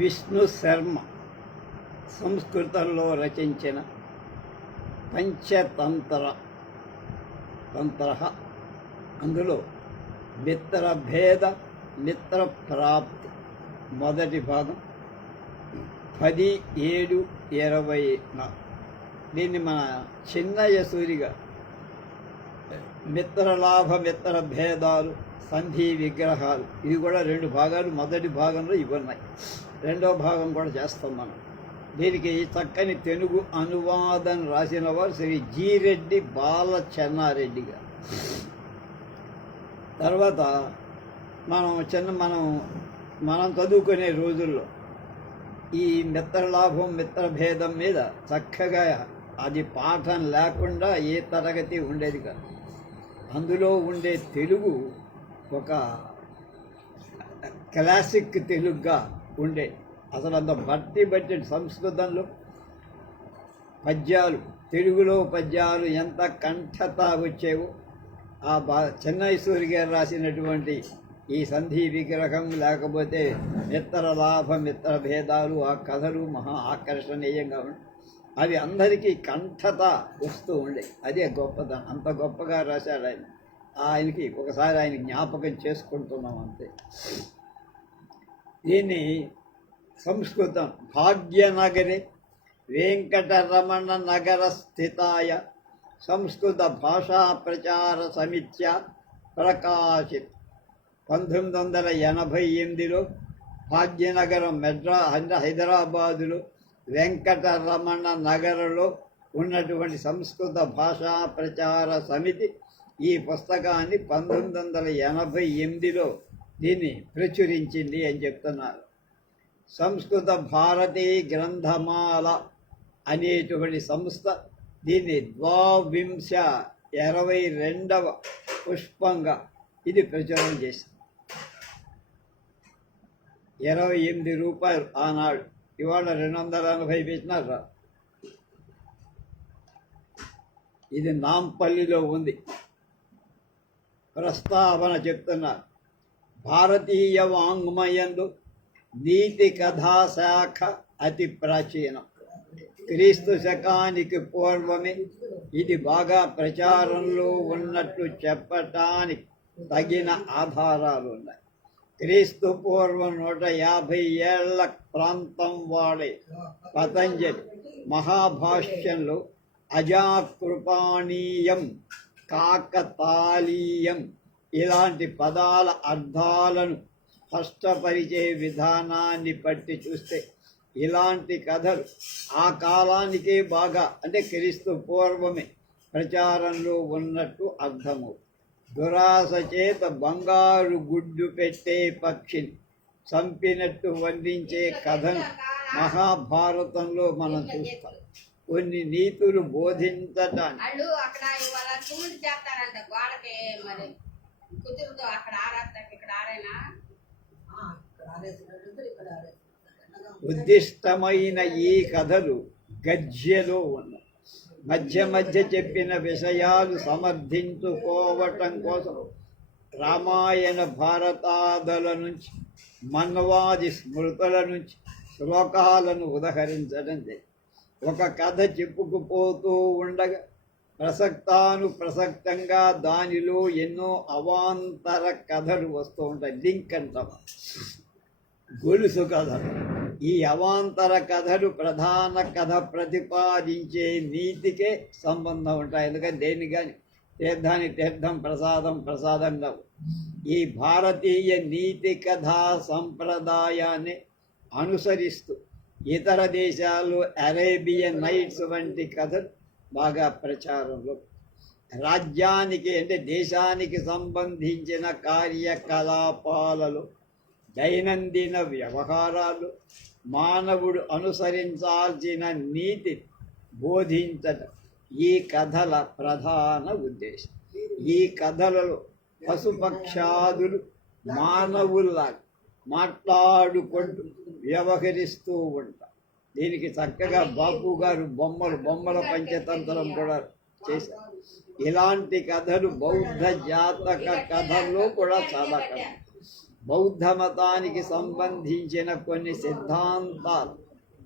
విష్ణు శర్మ సంస్కృతంలో రచించిన పంచతంత్ర అందులో మిత్రభేద మిత్రప్రాప్తి మొదటి భాగం 10/7/20. దీన్ని మన చిన్నయ్య సూరిగా మిత్రలాభ మిత్రభేదాలు సంధి విగ్రహాలు ఇవి కూడా 2 భాగాలు. మొదటి భాగంలో ఇవి ఉన్నాయి, రెండో భాగం కూడా చేస్తాం మనం. దీనికి చక్కని తెలుగు అనువాదం రాసిన వారు శ్రీ జి రెడ్డి బాలచెన్నారెడ్డి గారు. తర్వాత మనం చదువుకునే రోజుల్లో ఈ మిత్రలాభం మిత్రభేదం మీద చక్కగా అది పాఠం లేకుండా ఏ తరగతి ఉండేది కాదు. అందులో ఉండే తెలుగు ఒక క్లాసిక్ తెలుగుగా ఉండేది. అసలు అంత బట్టి సంస్కృతంలో పద్యాలు, తెలుగులో పద్యాలు ఎంత కంఠత వచ్చేవో చెన్నై సూరి గారు రాసినటువంటి ఈ సంధి విగ్రహం లేకపోతే మిత్రలాభ మిత్రభేదాలు ఆ కథలు మహా ఆకర్షణీయంగా ఉండే. అవి అందరికీ కంఠత వస్తూ ఉండే. అదే గొప్పతనం. అంత గొప్పగా రాశాడు ఆయన. ఆయనకి ఒకసారి ఆయన జ్ఞాపకం చేసుకుంటున్నాం అంతే. దీన్ని సంస్కృతం భాగ్యనగరే వెంకటరమణ నగర స్థితాయ సంస్కృత భాషా ప్రచార సమిత్య ప్రకాశిత్ 1988లో భాగ్యనగరం హైదరాబాదులో వెంకటరమణ నగరంలో ఉన్నటువంటి సంస్కృత భాషా ప్రచార సమితి ఈ పుస్తకాన్ని 1988లో దీన్ని ప్రచురించింది అని చెప్తున్నారు. సంస్కృత భారతీ గ్రంథమాల అనేటువంటి సంస్థ దీన్ని 22వ పుష్పంగా ఇది ప్రచురణ చేసింది. 28 రూపాయలు ఆనాడు, ఇవాళ 280 పెట్టినారు. ఇది నాంపల్లిలో ఉంది. ప్రస్తావన చెప్తున్నారు. భారతీయ వాంగ్మయంలో నీతి కథాశాఖ అతి ప్రాచీనం. క్రీస్తు శకానికి పూర్వమే ఇది బాగా ప్రచారంలో ఉన్నట్లు చెప్పటానికి తగిన ఆధారాలు ఉన్నాయి. క్రీస్తు పూర్వం 150 ఏళ్ల ప్రాంతం వాడే పతంజలి మహాభాష్యంలో అజాకృపాణీయం కాకతాళీయం ఇలాంటి పదాల అర్థాలను స్పష్టపరిచే విధానాన్ని బట్టి చూస్తే ఇలాంటి కథలు ఆ కాలానికే బాగా, అంటే క్రీస్తు పూర్వమే ప్రచారంలో ఉన్నట్టు అర్థము. దురాశ చేత బంగారు గుడ్డు పెట్టే పక్షిని చంపినట్టు వర్ణించే కథను మహాభారతంలో మనం చూస్తాం. కొన్ని నీతులు బోధించటానికి ఉద్దిష్టమైన ఈ కథలు గద్యలో ఉన్నాయి. మధ్య మధ్య చెప్పిన విషయాలు సమర్థించుకోవటం కోసం రామాయణ భారతాదుల నుంచి మన్వాది స్మృతుల నుంచి శ్లోకాలను ఉదహరించడం జరిగింది. ఒక కథ చెప్పుకుపోతూ ఉండగా ప్రసక్తంగా దానిలో ఎన్నో అవాంతర కథలు వస్తూ ఉంటాయి. లింక్ అంటాం, గొలుసు కథలు. ఈ అవాంతర కథలు ప్రధాన కథ ప్రతిపాదించే నీతికే సంబంధం ఉంటాయి. ఎందుకంటే దేని కానీ తీర్థానికి తీర్థం, ప్రసాదంగా ఈ భారతీయ నీతి కథా సంప్రదాయాన్ని అనుసరిస్తూ ఇతర దేశాలు అరేబియన్ నైట్స్ వంటి కథలు బాగా ప్రచారంలో. రాజ్యానికి అంటే దేశానికి సంబంధించిన కార్యకలాపాలలో దైనందిన వ్యవహారాలు మానవుడు అనుసరించాల్సిన నీతి బోధించటం ఈ కథల ప్రధాన ఉద్దేశం. ఈ కథలలో పశుపక్షాదులు మానవుల్లా మాట్లాడుకుంటూ వ్యవహరిస్తూ ఉంటారు. దీనికి చక్కగా బాపు గారు బొమ్మల పంచతంత్రం కూడా చేశారు. ఇలాంటి కథలు బౌద్ధ జాతక కథల్లో కూడా చాలా కథ. బౌద్ధ మతానికి సంబంధించిన కొన్ని సిద్ధాంతాలు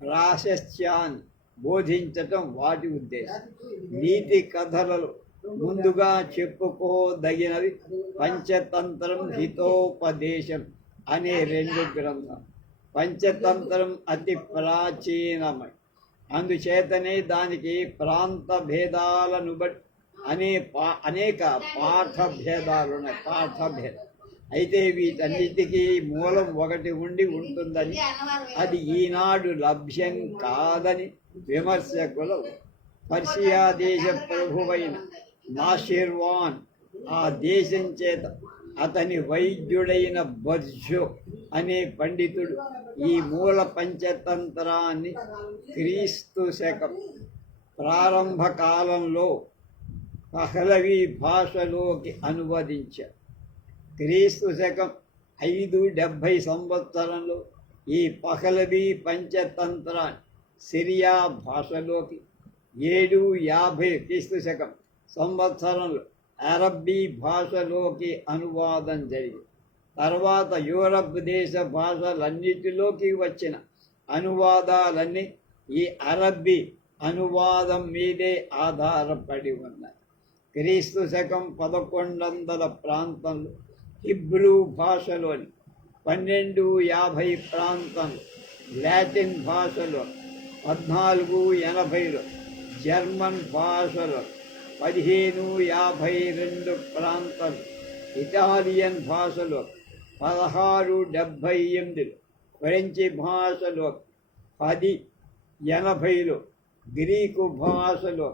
ప్రాశస్త్యాన్ని బోధించటం వాటి ఉద్దేశం. నీతి కథలలో ముందుగా చెప్పుకోదగినవి పంచతంత్రం, హితోపదేశం అనే 2 గ్రంథాలు. పంచతంత్రం అతి ప్రాచీనమై అందుచేతనే దానికి ప్రాంత భేదాలను బట్టి అనేక పాఠ భేదాలు. అయితే వీటన్నిటికీ మూలం ఒకటి ఉంటుందని, అది ఈనాడు లభ్యం కాదని విమర్శకులు. పర్షియా దేశ ప్రభువైన నాషిర్వాన్ ఆ దేశం చేత అతని వైద్యుడైన బర్జో అనే పండితుడు ఈ మూల పంచతంత్రాన్ని క్రీస్తు శకం ప్రారంభ కాలంలో పహలవీ భాషలోకి అనువదించారు. క్రీస్తు శకం 570 సంవత్సరంలో ఈ పహలవీ పంచతంత్రాన్ని సిరియా భాషలోకి, 750 క్రీస్తు శకం సంవత్సరంలో అరబ్బీ భాషలోకి అనువాదం జరిగింది. తర్వాత యూరప్ దేశ భాషలన్నిటిలోకి వచ్చిన అనువాదాలన్నీ ఈ అరబ్బీ అనువాదం మీదే ఆధారపడి ఉన్నాయి. క్రీస్తు శకం 1100 ప్రాంతంలో హిబ్రూ భాషలోని, 1250 ప్రాంతంలో లాటిన్ భాషలో, 1480లో జర్మన్ భాషలో, 1552 ప్రాంతాలు ఇటాలియన్ భాషలో, 1678లో ఫ్రెంచి భాషలో, 1080లో గ్రీకు భాషలో,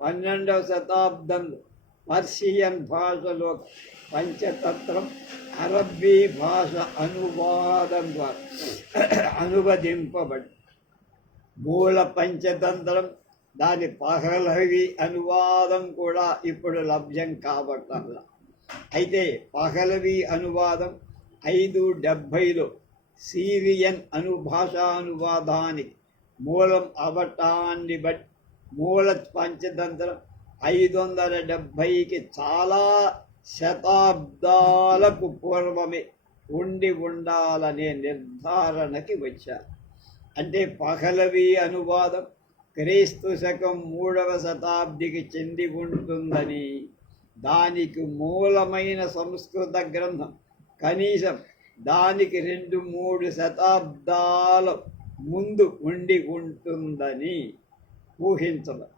12వ శతాబ్దంలో పర్షియన్ భాషలో పంచతంత్రం అరబ్బీ భాష అనువాదం ద్వారా అనువదింపబడి మూల పంచతంత్రం దాని పహలవి అనువాదం కూడా ఇప్పుడు లభ్యం కాబట్టాల. అయితే పహలవి అనువాదం 570లో సిరియన్ భాషానువాదానికి మూలం అవటాన్ని బట్టి మూల పంచతంత్రం 570కి చాలా శతాబ్దాలకు పూర్వమే ఉండాలనే నిర్ధారణకి వచ్చారు. అంటే పహలవి అనువాదం క్రీస్తు శకం 3వ శతాబ్దికి చెంది ఉంటుందని, దానికి మూలమైన సంస్కృత గ్రంథం కనీసం దానికి 2-3 శతాబ్దాల ముందు ఉంటుందని ఊహించడం.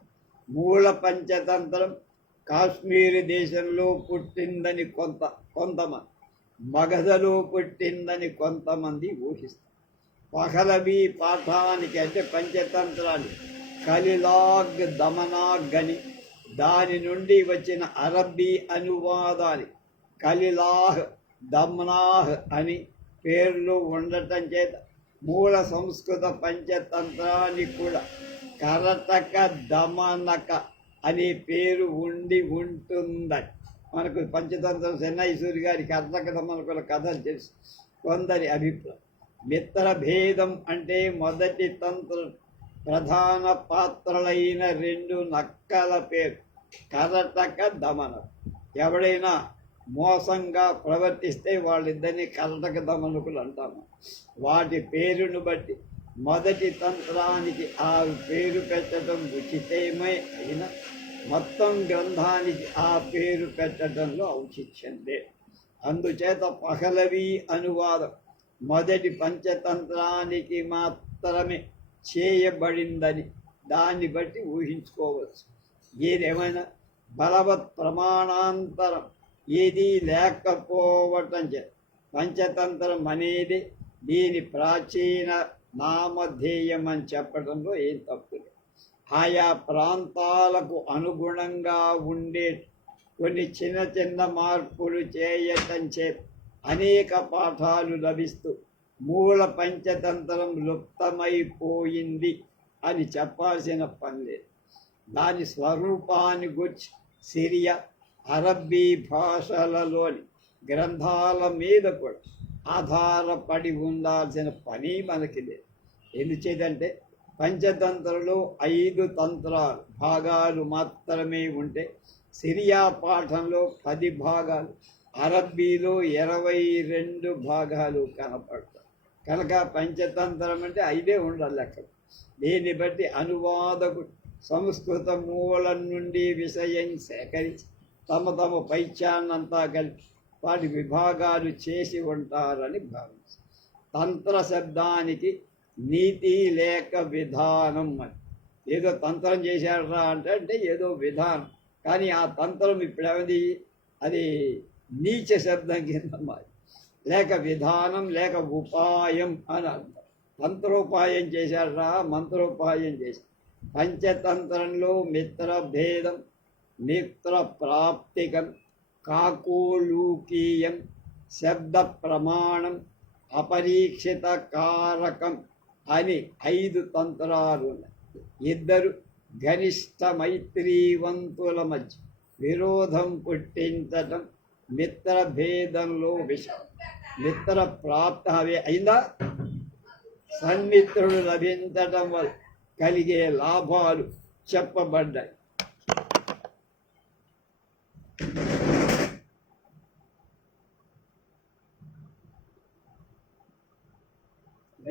మూల పంచతంత్రం కాశ్మీర్ దేశంలో పుట్టిందని కొంతమంది, మగధలో పుట్టిందని కొంతమంది ఊహిస్తారు. పహలవి పాఠానికి అంటే పంచతంత్రాన్ని ఖలిలాగ్ దమనాగ్ అని, దాని నుండి వచ్చిన అరబ్బీ అనువాదానికి ఖలిలాహ్ దమనాహ్ అని పేర్లు ఉండటం చేత మూల సంస్కృత పంచతంత్రానికి కూడా కరటక దమనక అనే పేరు ఉంటుందని మనకు పంచతంత్రం చెన్నైసూరి గారి కర్ణక దమనకుల కథలు తెలుసు. కొందరి అభిప్రాయం. మిత్ర భేదం అంటే మొదటి తంత్ర ప్రధాన పాత్రలైన 2 నక్కల పేరు కరటక దమన. ఎవడైనా మోసంగా ప్రవర్తిస్తే వాళ్ళిద్దరినీ కరటక దమనకులు అంటాము. వాటి పేరును బట్టి మొదటి తంత్రానికి ఆ పేరు పెట్టడం ఉచితమే అయినా మొత్తం గ్రంథానికి ఆ పేరు పెట్టడంలో ఔచిత్యందే. అందుచేత పహలవి అనువాదం మొదటి పంచతంత్రానికి మాత్రమే చేయబడిందని దాన్ని బట్టి ఊహించుకోవచ్చు. ఏదేమైనా బలవత్ ప్రమాణాంతరం ఏదీ లేకపోవటం చేత పంచతంత్రం అనేది దీని ప్రాచీన నామధేయం అని చెప్పడంలో ఏం తప్పు లేదు. ఆయా ప్రాంతాలకు అనుగుణంగా ఉండే కొన్ని చిన్న మార్పులు చేయటం చేత అనేక పాఠాలు లభిస్తూ మూల పంచతంత్రం లుప్తమైపోయింది అని చెప్పాల్సిన పని లేదు. దాని స్వరూపాన్ని గురించి సిరియా, అరబ్బీ భాషలలోని గ్రంథాల మీద కూడా ఆధారపడి ఉండాల్సిన పని మనకి లేదు. ఎందుచేతంటే పంచతంత్రంలో 5 భాగాలు మాత్రమే ఉంటే సిరియా పాఠంలో 10 భాగాలు, అరబ్బీలో 22 భాగాలు కనపడతాయి. కనుక పంచతంత్రం అంటే 5 ఉండాలి లెక్క. దీన్ని బట్టి అనువాదకు సంస్కృత మూలం నుండి విషయం సేకరించి తమ తమ పైత్యాన్నంతా కలిపి వాటి విభాగాలు చేసి ఉంటారని భావించారు. తంత్ర శబ్దానికి నీతి లేక విధానం అని. ఏదో తంత్రం చేశాడరా అంటే ఏదో విధానం, కానీ ఆ తంత్రం ఇప్పుడు ఏమిది, అది నీచ శబ్దం కింద మాది. లేక విధానం లేక ఉపాయం అని అర్థం. తంత్రోపాయం చేశాడరా, మంత్రోపాయం చేశాడు. పంచతంత్రంలో మిత్ర భేదం, మిత్ర ప్రాప్తికం, కాకోలూకీయం, శబ్ద ప్రమాణం, అపరీక్షిత కారకం అని 5 తంత్రాలు ఉన్నాయి. 2 ఘనిష్ట మైత్రీవంతుల మధ్య విరోధం పుట్టించటం, మిత్ర భేదంలో విషం, మిత్ర ప్రాప్త అవే అయిందా, సన్మిత్రుడు లభించటం వల్ల కలిగే లాభాలు చెప్పబడ్డాయి.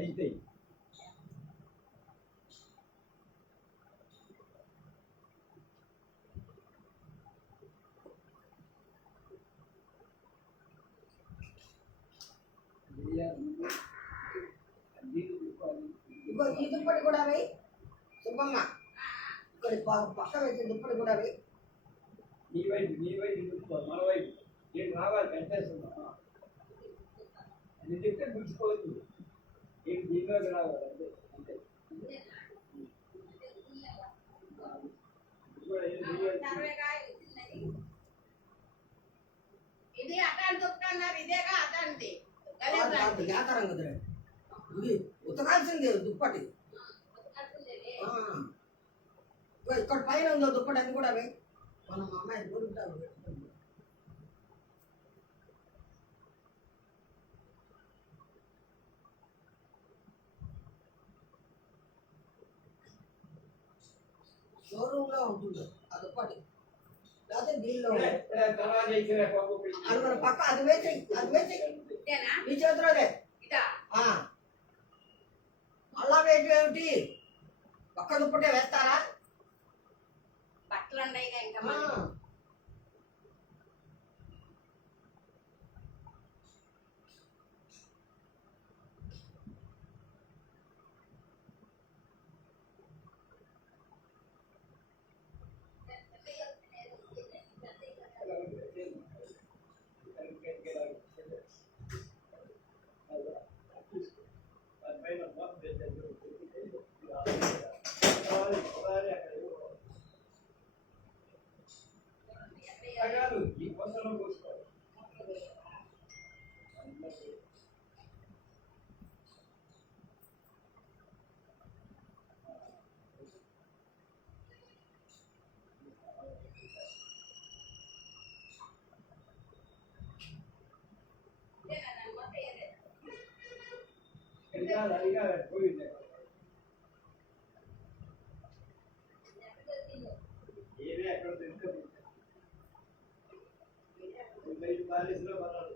అయితే ఇంకో ఈ దుప్పటి కూడా వేయి సుబ్బమ్మ, ఇక్కడ పక్క వేసి దుప్పటి కూడా వేయి. నీ వైపు మన వైపు నేను రావాలి కట్టేస్తున్నా, అది చెప్తే గుర్తుకోవద్దు, నేను దీనిలోకి రావాలి అంతే అంతే. ఇది అటాంటి దుఃఖన్నారు, ఇదేగా అటాంటి వ్యాకరం కుదిరే ఇది ఉతకాల్సిందే దుప్పటి. ఇక్కడ పైన ఉందో దుప్పటి అని కూడా వేయి. మనం అమ్మాయి దూరుంటారు. షోరూమ్ లో ఉంటుంది ఆ దుప్పటి, లేకపోతే దీనిలో అది మన పక్క అది వేసి నీ చేతిలోనే అలా వేసి ఏమిటి, పక్క దుప్పటే వేస్తారా? బట్టలు ఉన్నాయి ఇంకా ఈ పొందలో పోసుకోవాలి. అడిగా పోయింది ఏదే అక్కడ తెలుస్తుంది బాలిస్లో పడాలి.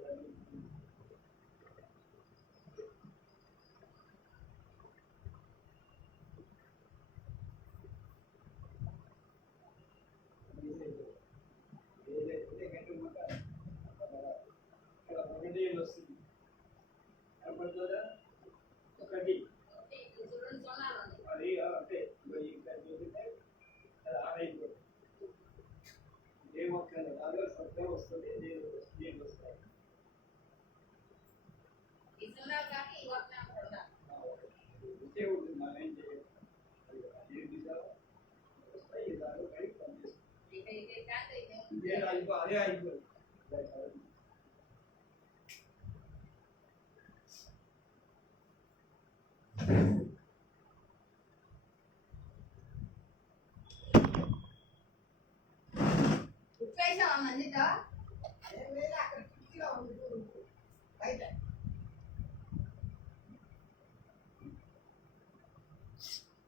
వస్తుంది కనపడుతుందా ఒకటి అది అంటే అది ఆరైపోతుంది. ఏమొక్కలు అదే శబ్దం వస్తుంది, నేను వస్తాయి. ఇంతే ఉంటుంది, మనం ఏం చేయాలి, వస్తాయి దాని పై పనిచేస్తుంది. అదే అయిపోయింది.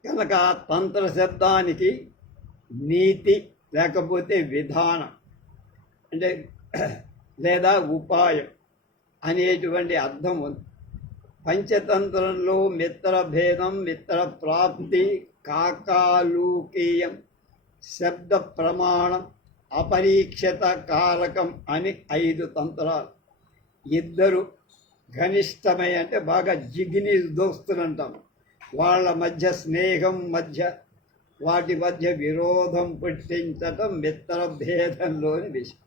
కనుక తంత్ర శబ్దానికి నీతి లేకపోతే విధానం అంటే లేదా ఉపాయం అనేటువంటి అర్థం ఉంది. పంచతంత్రంలో మిత్ర భేదం, మిత్ర ప్రాప్తి, కాకాలూకీయం, శబ్ద ప్రమాణం, అపరీక్షిత కారకం అని 5 తంత్రాలు. ఇద్దరు ఘనిష్టమై అంటే బాగా జిగిని దోస్తులు అంటాం, వాళ్ళ మధ్య స్నేహం మధ్య వాటి మధ్య విరోధం పుట్టించటం మిత్ర భేదంలోని విషయం.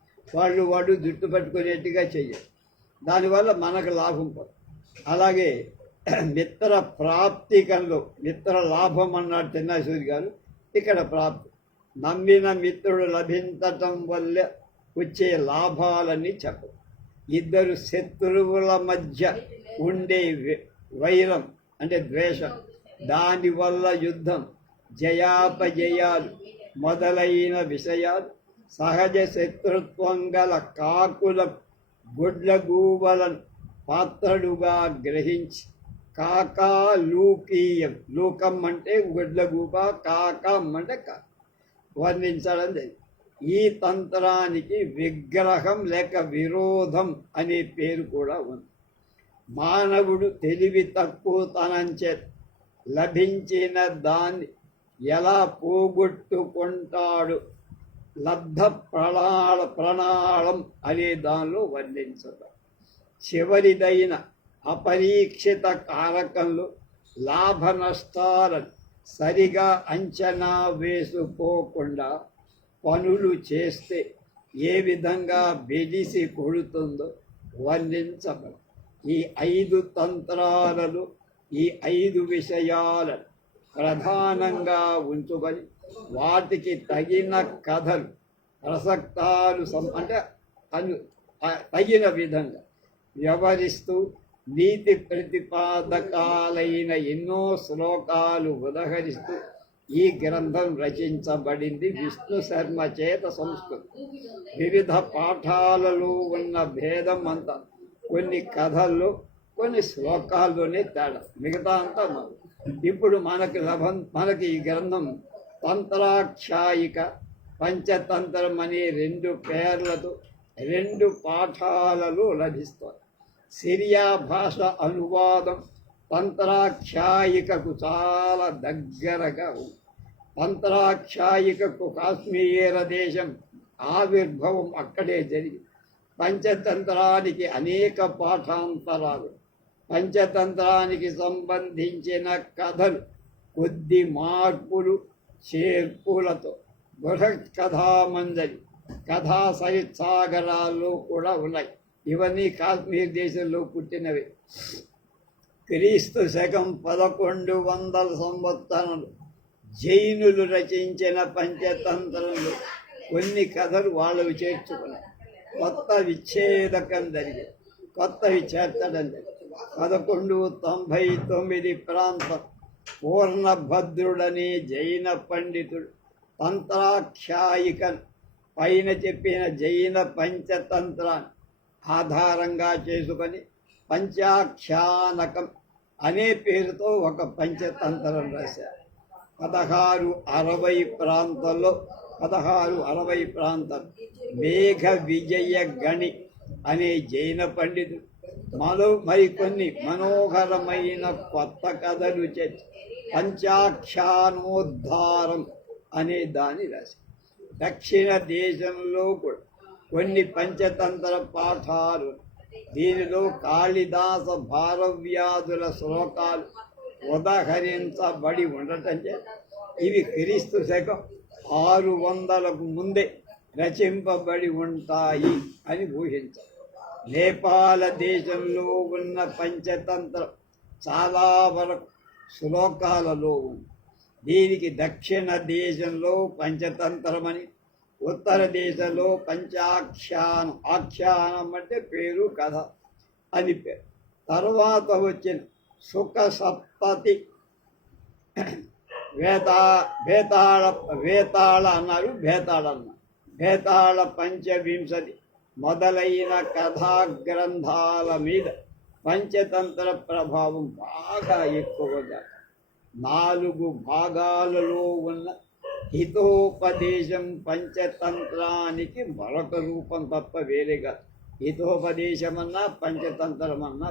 వాడు జుట్టు పట్టుకునేట్టుగా చెయ్యరు, దానివల్ల మనకు లాభం పడదు. అలాగే మిత్ర ప్రాప్తికంలో మిత్ర లాభం అన్నాడు చెన్నాసూరి గారు. ఇక్కడ ప్రాప్తి నమ్మిన మిత్రుడు లభించటం వల్ల వచ్చే లాభాలన్నీ చెప్పరు. ఇద్దరు శత్రువుల మధ్య ఉండే వైరం అంటే ద్వేషం, దానివల్ల యుద్ధం, జయాపజయాలు మొదలైన విషయాలు, సహజ శత్రుత్వం గల కాకుల గుడ్లగూబలను పాత్రలుగా గ్రహించి కాకాలూకీయం, లూకం అంటే గుడ్లగూబ, కాకం అంటే వర్ణించడం జరిగింది. ఈ తంత్రానికి విగ్రహం లేక విరోధం అనే పేరు కూడా ఉంది. మానవుడు తెలివి తక్కువతనం చేత లభించిన దాన్ని ఎలా పోగొట్టుకుంటాడు లబ్ధ ప్రణాళం అనే దానిలో వర్ణించదు. చివరిదైన అపరీక్షిత కారకంలో లాభ నష్టాలను సరిగా అంచనా వేసుకోకుండా పనులు చేస్తే ఏ విధంగా బెడిసి కొడుతుందో వర్ణించబడు. ఈ 5 తంత్రాలలో ఈ 5 విషయాలను ప్రధానంగా ఉంచుకొని వాటికి తగిన కథలు ప్రసక్తాలు అంటే తగిన విధంగా వ్యవహరిస్తూ నీతి ప్రతిపాదకాలైన ఎన్నో శ్లోకాలు ఉదహరిస్తూ ఈ గ్రంథం రచించబడింది. విష్ణు శర్మ చేత సంస్కృతం. వివిధ పాఠాలలో ఉన్న భేదం అంతా కొన్ని కథల్లో కొన్ని శ్లోకాల్లోనే తేడా, మిగతా అంతా ఇప్పుడు మనకి ఈ గ్రంథం తంత్రాఖ్యాయిక, పంచతంత్రం అనే 2 పేర్లతో 2 పాఠాలలో లభిస్తాయి. సిరియా భాష అనువాదం తంత్రాఖ్యాయికకు చాలా దగ్గరగా ఉంది. తంత్రాఖ్యాయికకు కాశ్మీర దేశం ఆవిర్భావం అక్కడే జరిగింది. పంచతంత్రానికి అనేక పాఠాంతరాలు, పంచతంత్రానికి సంబంధించిన కథలు కొద్ది మార్పులు చేర్పులతో బృహత్ కథామంజరి, కథా సరిత్సాగరాల్లో కూడా ఉన్నాయి. ఇవన్నీ కాశ్మీర్ దేశంలో పుట్టినవి. క్రీస్తు శకం 1100 సంవత్సరంలో జైనులు రచించిన పంచతంత్రంలో కొన్ని కథలు వాళ్ళవి చేర్చుకున్నారు. కొత్త విచ్ఛేదకం జరిగింది, కొత్తవి చేర్చడం జరిగింది. 1199 ప్రాంతం పూర్ణభద్రుడని జైన పండితుడు తంత్రాఖ్యాయికను పైన చెప్పిన జైన పంచతంత్రాన్ని ఆధారంగా చేసుకొని పంచాఖ్యానకం అనే పేరుతో ఒక పంచతంత్రం రాశారు. 1660 ప్రాంతం మేఘ విజయ గణి అనే జైన పండితుడు మరికొన్ని మనోహరమైన కొత్త కథలు చేసి పంచాఖ్యానోద్ధారం అనే దాన్ని రాశారు. దక్షిణ దేశంలో కూడా కొన్ని పంచతంత్ర పాఠాలు, దీనిలో కాళిదాస భారవ్యాధుల శ్లోకాలు ఉదహరించబడి ఉండటం చేత ఇవి క్రీస్తు శకం 600కు ముందే రచింపబడి ఉంటాయి అని ఊహించారు. నేపాల దేశంలో ఉన్న పంచతంత్రం చాలా వరకు శ్లోకాలలో ఉంది. దీనికి దక్షిణ దేశంలో పంచతంత్రమని, ఉత్తర దేశంలో పంచాఖ్యానం, ఆఖ్యానం అంటే పేరు కథ అని పేరు. తర్వాత వచ్చిన సుఖ సప్తతి వేతాళ అన్నారు, భేతాళ అన్నారు. భేతాళ పంచవింశతి మొదలైన కథా గ్రంథాల మీద పంచతంత్ర ప్రభావం బాగా ఎక్కువగా 4 భాగాలలో ఉన్న హితోపదేశం పంచతంత్రానికి మరొక రూపం తప్ప వేరేగా హితోపదేశమన్నా పంచతంత్రమన్నా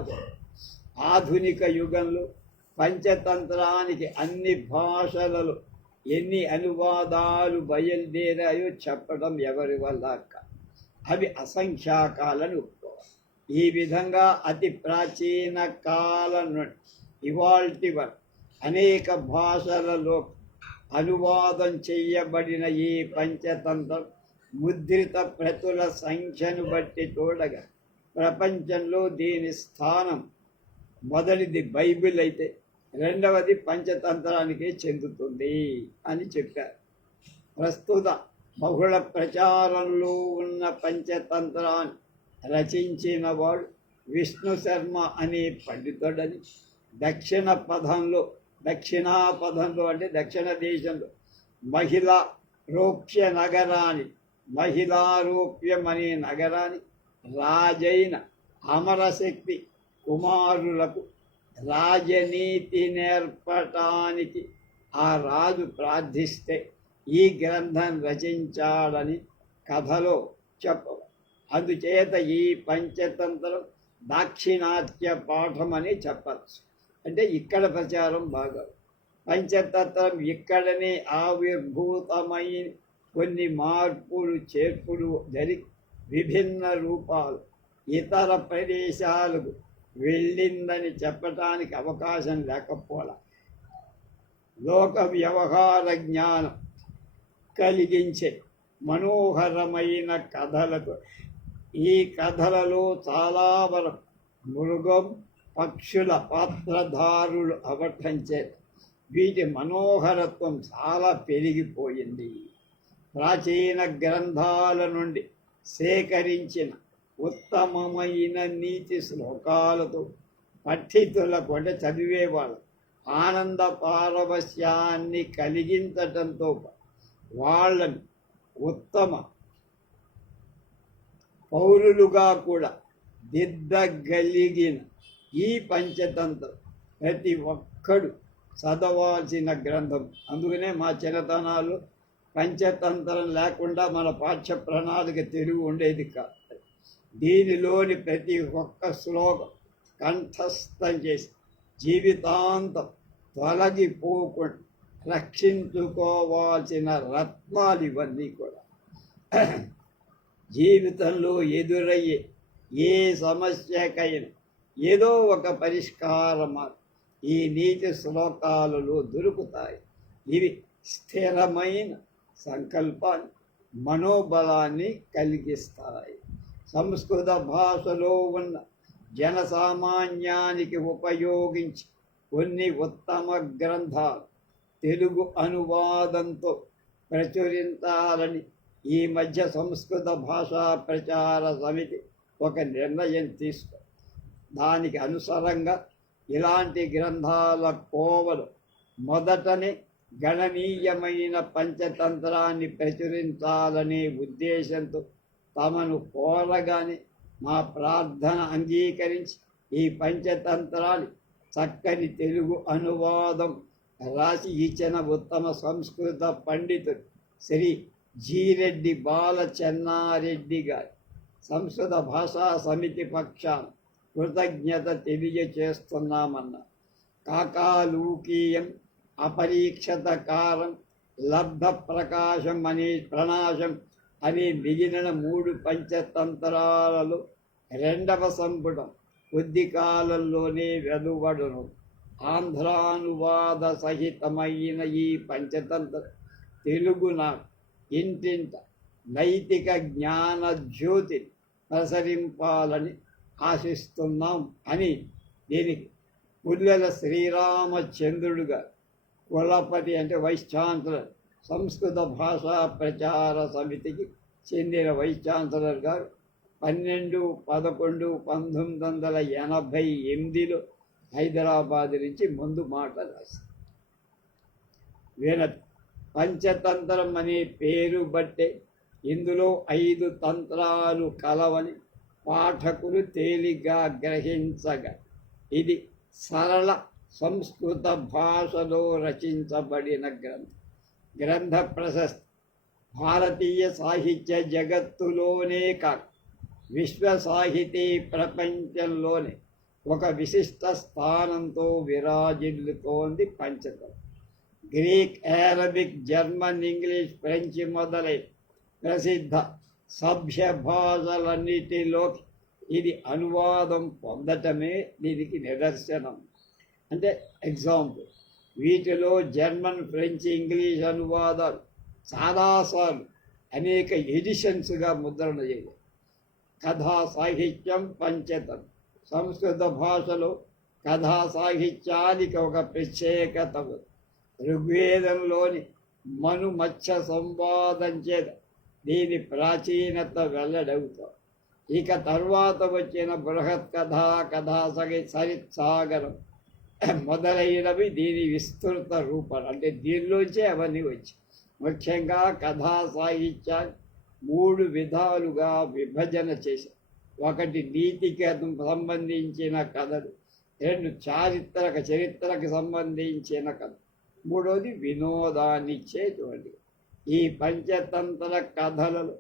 ఆధునిక యుగంలో పంచతంత్రానికి అన్ని భాషలలో ఎన్ని అనువాదాలు బయలుదేరాయో చెప్పడం ఎవరి వల్ల కాదు. అవి అసంఖ్యాకాలను ఒప్పుకోవాలి. ఈ విధంగా అతి ప్రాచీన కాలం నుండి ఇవాల్టి వరకు అనేక భాషలలో అనువాదం చేయబడిన ఈ పంచతంత్రం ముద్రిత ప్రతుల సంఖ్యను బట్టి చూడగా ప్రపంచంలో దీని స్థానం మొదటిది బైబిల్ అయితే రెండవది పంచతంత్రానికి చెందుతుంది అని చెప్పారు. ప్రస్తుత బహుళ ప్రచారంలో ఉన్న పంచతంత్రాన్ని రచించిన వాడు విష్ణు శర్మ అనే పండితుడని దక్షిణాపథంలో అంటే దక్షిణ దేశంలో మహిళారూప్యం అనే నగరాన్ని రాజైన అమరశక్తి కుమారులకు రాజనీతి నేర్పటానికి ఆ రాజు ప్రార్థిస్తే ఈ గ్రంథం రచించాడని కథలో చెప్పవు. అందుచేత ఈ పంచతంత్రం దాక్షిణాత్య పాఠం అని చెప్పచ్చు. అంటే ఇక్కడ ప్రచారం బాగా పంచతంత్రం ఇక్కడనే ఆవిర్భూతమైన కొన్ని మార్పులు చేర్పులు జరిగి విభిన్న రూపాలు ఇతర ప్రదేశాలకు వెళ్ళిందని చెప్పటానికి అవకాశం లేకపోలా. లోక వ్యవహార జ్ఞానం కలిగించే మనోహరమైన కథలకు ఈ కథలలో చాలా వరకు మృగం పక్షుల పాత్రధారులు అవటం చేత వీటి మనోహరత్వం చాలా పెరిగిపోయింది. ప్రాచీన గ్రంథాల నుండి సేకరించిన ఉత్తమమైన నీతి శ్లోకాలతో పఠితులకు అంటే చదివేవాళ్ళు ఆనంద పారవశ్యాన్ని కలిగించటంతో వాళ్ళని ఉత్తమ పౌరులుగా కూడా దిద్దగలిగిన ఈ పంచతంత్రం ప్రతి ఒక్కడు చదవాల్సిన గ్రంథం. అందుకనే మా చిన్నతనాలు పంచతంత్రం లేకుండా మన పాఠ్య ప్రణాళిక తెలుగు ఉండేది కాదు. దీనిలోని ప్రతి ఒక్క శ్లోకం కంఠస్థం చేసి జీవితాంతం తొలగిపోకుండా రక్షించుకోవాల్సిన రత్నాలు ఇవన్నీ కూడా. జీవితంలో ఎదురయ్యే ఏ సమస్యకైనా ఏదో ఒక పరిష్కారం ఈ నీతి శ్లోకాలలో దొరుకుతాయి. ఇవి స్థిరమైన సంకల్పాన్ని మనోబలాన్ని కలిగిస్తాయి. సంస్కృత భాషలో ఉన్న జనసామాన్యానికి ఉపయోగించి కొన్ని ఉత్తమ గ్రంథాలు తెలుగు అనువాదంతో ప్రచురించాలని ఈ మధ్య సంస్కృత భాషా ప్రచార సమితి ఒక నిర్ణయం తీసుకుంది. దానికి అనుసారంగా ఇలాంటి గ్రంథాల కోవలు మొదటనే గణనీయమైన పంచతంత్రాన్ని ప్రచురించాలనే ఉద్దేశంతో తమను కోరగానే మా ప్రార్థన అంగీకరించి ఈ పంచతంత్రాన్ని చక్కని తెలుగు అనువాదం రాసి ఇచ్చిన ఉత్తమ సంస్కృత పండితుడు శ్రీ జీరెడ్డి బాలచెన్నారెడ్డి గారి సంస్కృత భాషా సమితి పక్షాన కృతజ్ఞత తెలియచేస్తున్నామన్నారు. కాకాలూకీయం అపరీక్షతకారం లబ్ధ ప్రకాశం అనే ప్రణాశం అనే మిగిలిన 3 పంచతంత్రాలలో రెండవ సంపుటం కొద్ది కాలంలోనే వెలువడును. ఆంధ్రానువాద సహితమైన ఈ పంచతంత్ర తెలుగున ఇంటింట నైతిక జ్ఞాన జ్యోతిని ప్రసరింపాలని ఆశిస్తున్నాం అని దీనికి పుల్లెల శ్రీరామచంద్రుడు గారు కులపతి అంటే వైస్ ఛాన్సలర్ సంస్కృత భాషా ప్రచార సమితికి చెందిన వైస్ ఛాన్సలర్ గారు 12/11/1988లో హైదరాబాద్ నుంచి ముందు మాట రాశారు. వినతి పంచతంత్రం అనే పేరు బట్టే ఇందులో 5 తంత్రాలు కలవని పాఠకులు తేలిగ్గా గ్రహించగా ఇది సరళ సంస్కృత భాషలో రచించబడిన గ్రంథ ప్రశస్తి భారతీయ సాహిత్య జగత్తులోనే కాక విశ్వ సాహితీ ప్రపంచంలోనే ఒక విశిష్ట స్థానంతో విరాజిల్లుతోంది Panchatantram. Greek, Arabic, German, English, French మొదలై ప్రసిద్ధ సభ్య భాషలన్నిటిలోకి ఇది అనువాదం పొందటమే దీనికి నిదర్శనం. అంటే ఎగ్జాంపుల్, వీటిలో జర్మన్, ఫ్రెంచ్, ఇంగ్లీష్ అనువాదాలు చాలాసార్లు అనేక ఎడిషన్స్గా ముద్రణ చేయాలి. కథా సాహిత్యం పంచతంత్రం. సంస్కృత భాషలో కథా సాహిత్యానికి ఒక ప్రత్యేకత ఉంది. ఋగ్వేదంలోని మను మత్స్య సంవాదం చేత దీని ప్రాచీనత వెల్లడవుతాం. ఇక తర్వాత వచ్చిన బృహత్ కథా, కథా సరిత్సాగరం మొదలైనవి దీని విస్తృత రూపాలు. అంటే దీనిలోంచే అవన్నీ వచ్చాయి. ముఖ్యంగా కథా సాహిత్యాన్ని 3 విధాలుగా విభజన చేశారు. ఒకటి నీతికి సంబంధించిన కథలు, 2 చరిత్రకు సంబంధించిన కథ, 3వది వినోదాన్నిచ్చేటువంటి. ఈ పంచతంత్ర కథలలో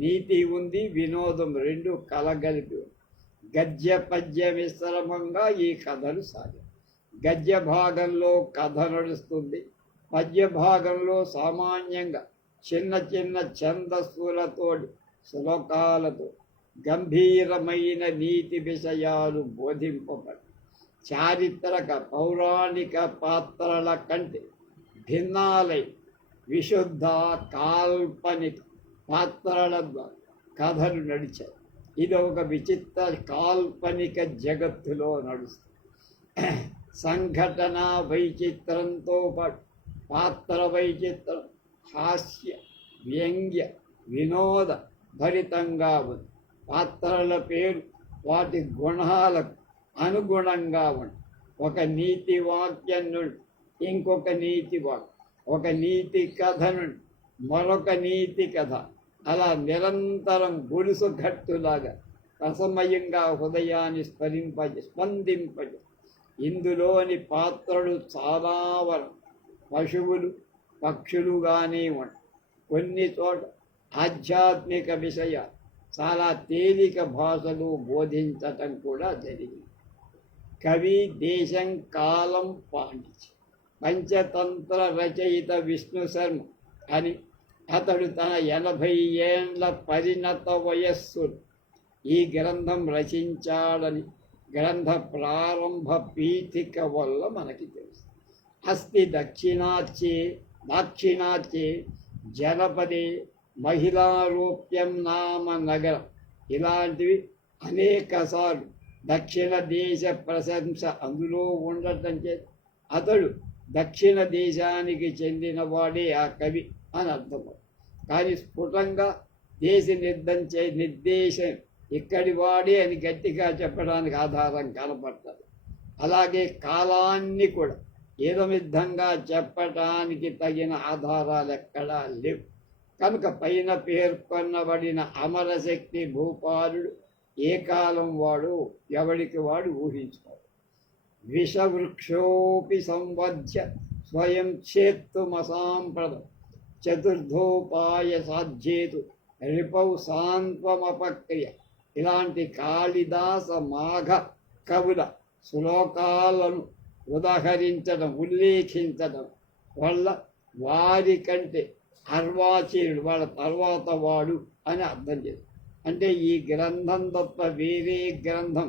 నీతి ఉంది, వినోదం 2 కలగలిపి ఉంది. గద్య పద్య మిశ్రమంగా ఈ కథలు సాగాయి. గద్య భాగంలో కథ నడుస్తుంది, పద్య భాగంలో సామాన్యంగా చిన్న చిన్న ఛందస్సులతో శ్లోకాలతో గంభీరమైన నీతి విషయాలు బోధింపబడి చారిత్రక పౌరాణిక పాత్రల కంటే భిన్నాలై విశుద్ధ కాల్పనిక పాత్రల ద్వారా కథలు నడిచాయి. ఇది ఒక విచిత్ర కాల్పనిక జగత్తులో నడుస్తుంది. సంఘటన వైచిత్రంతో పాటు పాత్ర వైచిత్రం హాస్య, వ్యంగ్య, వినోద భరితంగా ఉంది. పాత్రల పేరు వాటి గుణాలకు అనుగుణంగా ఉంది. ఒక నీతి వాక్యం నుండి ఇంకొక నీతి వాక్యం, ఒక నీతి కథ నుండి మరొక నీతి కథ, అలా నిరంతరం గొలుసు ఘట్టులాగా రసమయంగా హృదయాన్ని స్పందింపజ. ఇందులోని పాత్రలు చాలా వరకు పశువులు, పక్షులుగానే ఉంటాయి. కొన్ని చోట ఆధ్యాత్మిక విషయాలు చాలా తేలిక భాషలో బోధించటం కూడా జరిగింది. కవి, దేశం, కాలం, పాండిత్యం. పంచతంత్ర రచయిత విష్ణు శర్మ అని అతడు తన 80 ఏండ్ల పరిణత వయస్సులో ఈ గ్రంథం రచించాడని గ్రంథ ప్రారంభ పీఠిక వల్ల మనకి తెలుసు. అస్తి దాక్షిణాత్యే జనపదే మహిళారూప్యం నామ నగరం. ఇలాంటివి అనేకసార్లు దక్షిణ దేశ ప్రశంస అందులో ఉండటం చేత అతడు దక్షిణ దేశానికి చెందినవాడే ఆ కవి అని అర్థం. కానీ స్ఫుటంగా నిర్దేశం ఇక్కడి వాడే అని గట్టిగా చెప్పడానికి ఆధారం కనపడుతుంది. అలాగే కాలాన్ని కూడా ఏదో విధంగా చెప్పటానికి తగిన ఆధారాలు ఎక్కడా లేవు. కనుక పైన పేర్కొనబడిన అమరశక్తి భూపాలుడు ఏ కాలం వాడు ఎవడికి వాడు ఊహించుకోడు. విషవృక్షోపి సంవధ్య స్వయం చేత్తుమసాంప్రదం చతుర్థోపాయ సాధ్యేతు రిపౌ సాంత్వమపక్రియ. ఇలాంటి కాళిదాస మాఘ కవుల శ్లోకాలను ఉదాహరించడం, ఉల్లేఖించడం వల్ల వారి కంటే అర్వాచీనుడు, వాళ్ళ తర్వాత వాడు అని అర్థం చేస్తారు. అంటే ఈ గ్రంథం తప్ప వేరే గ్రంథం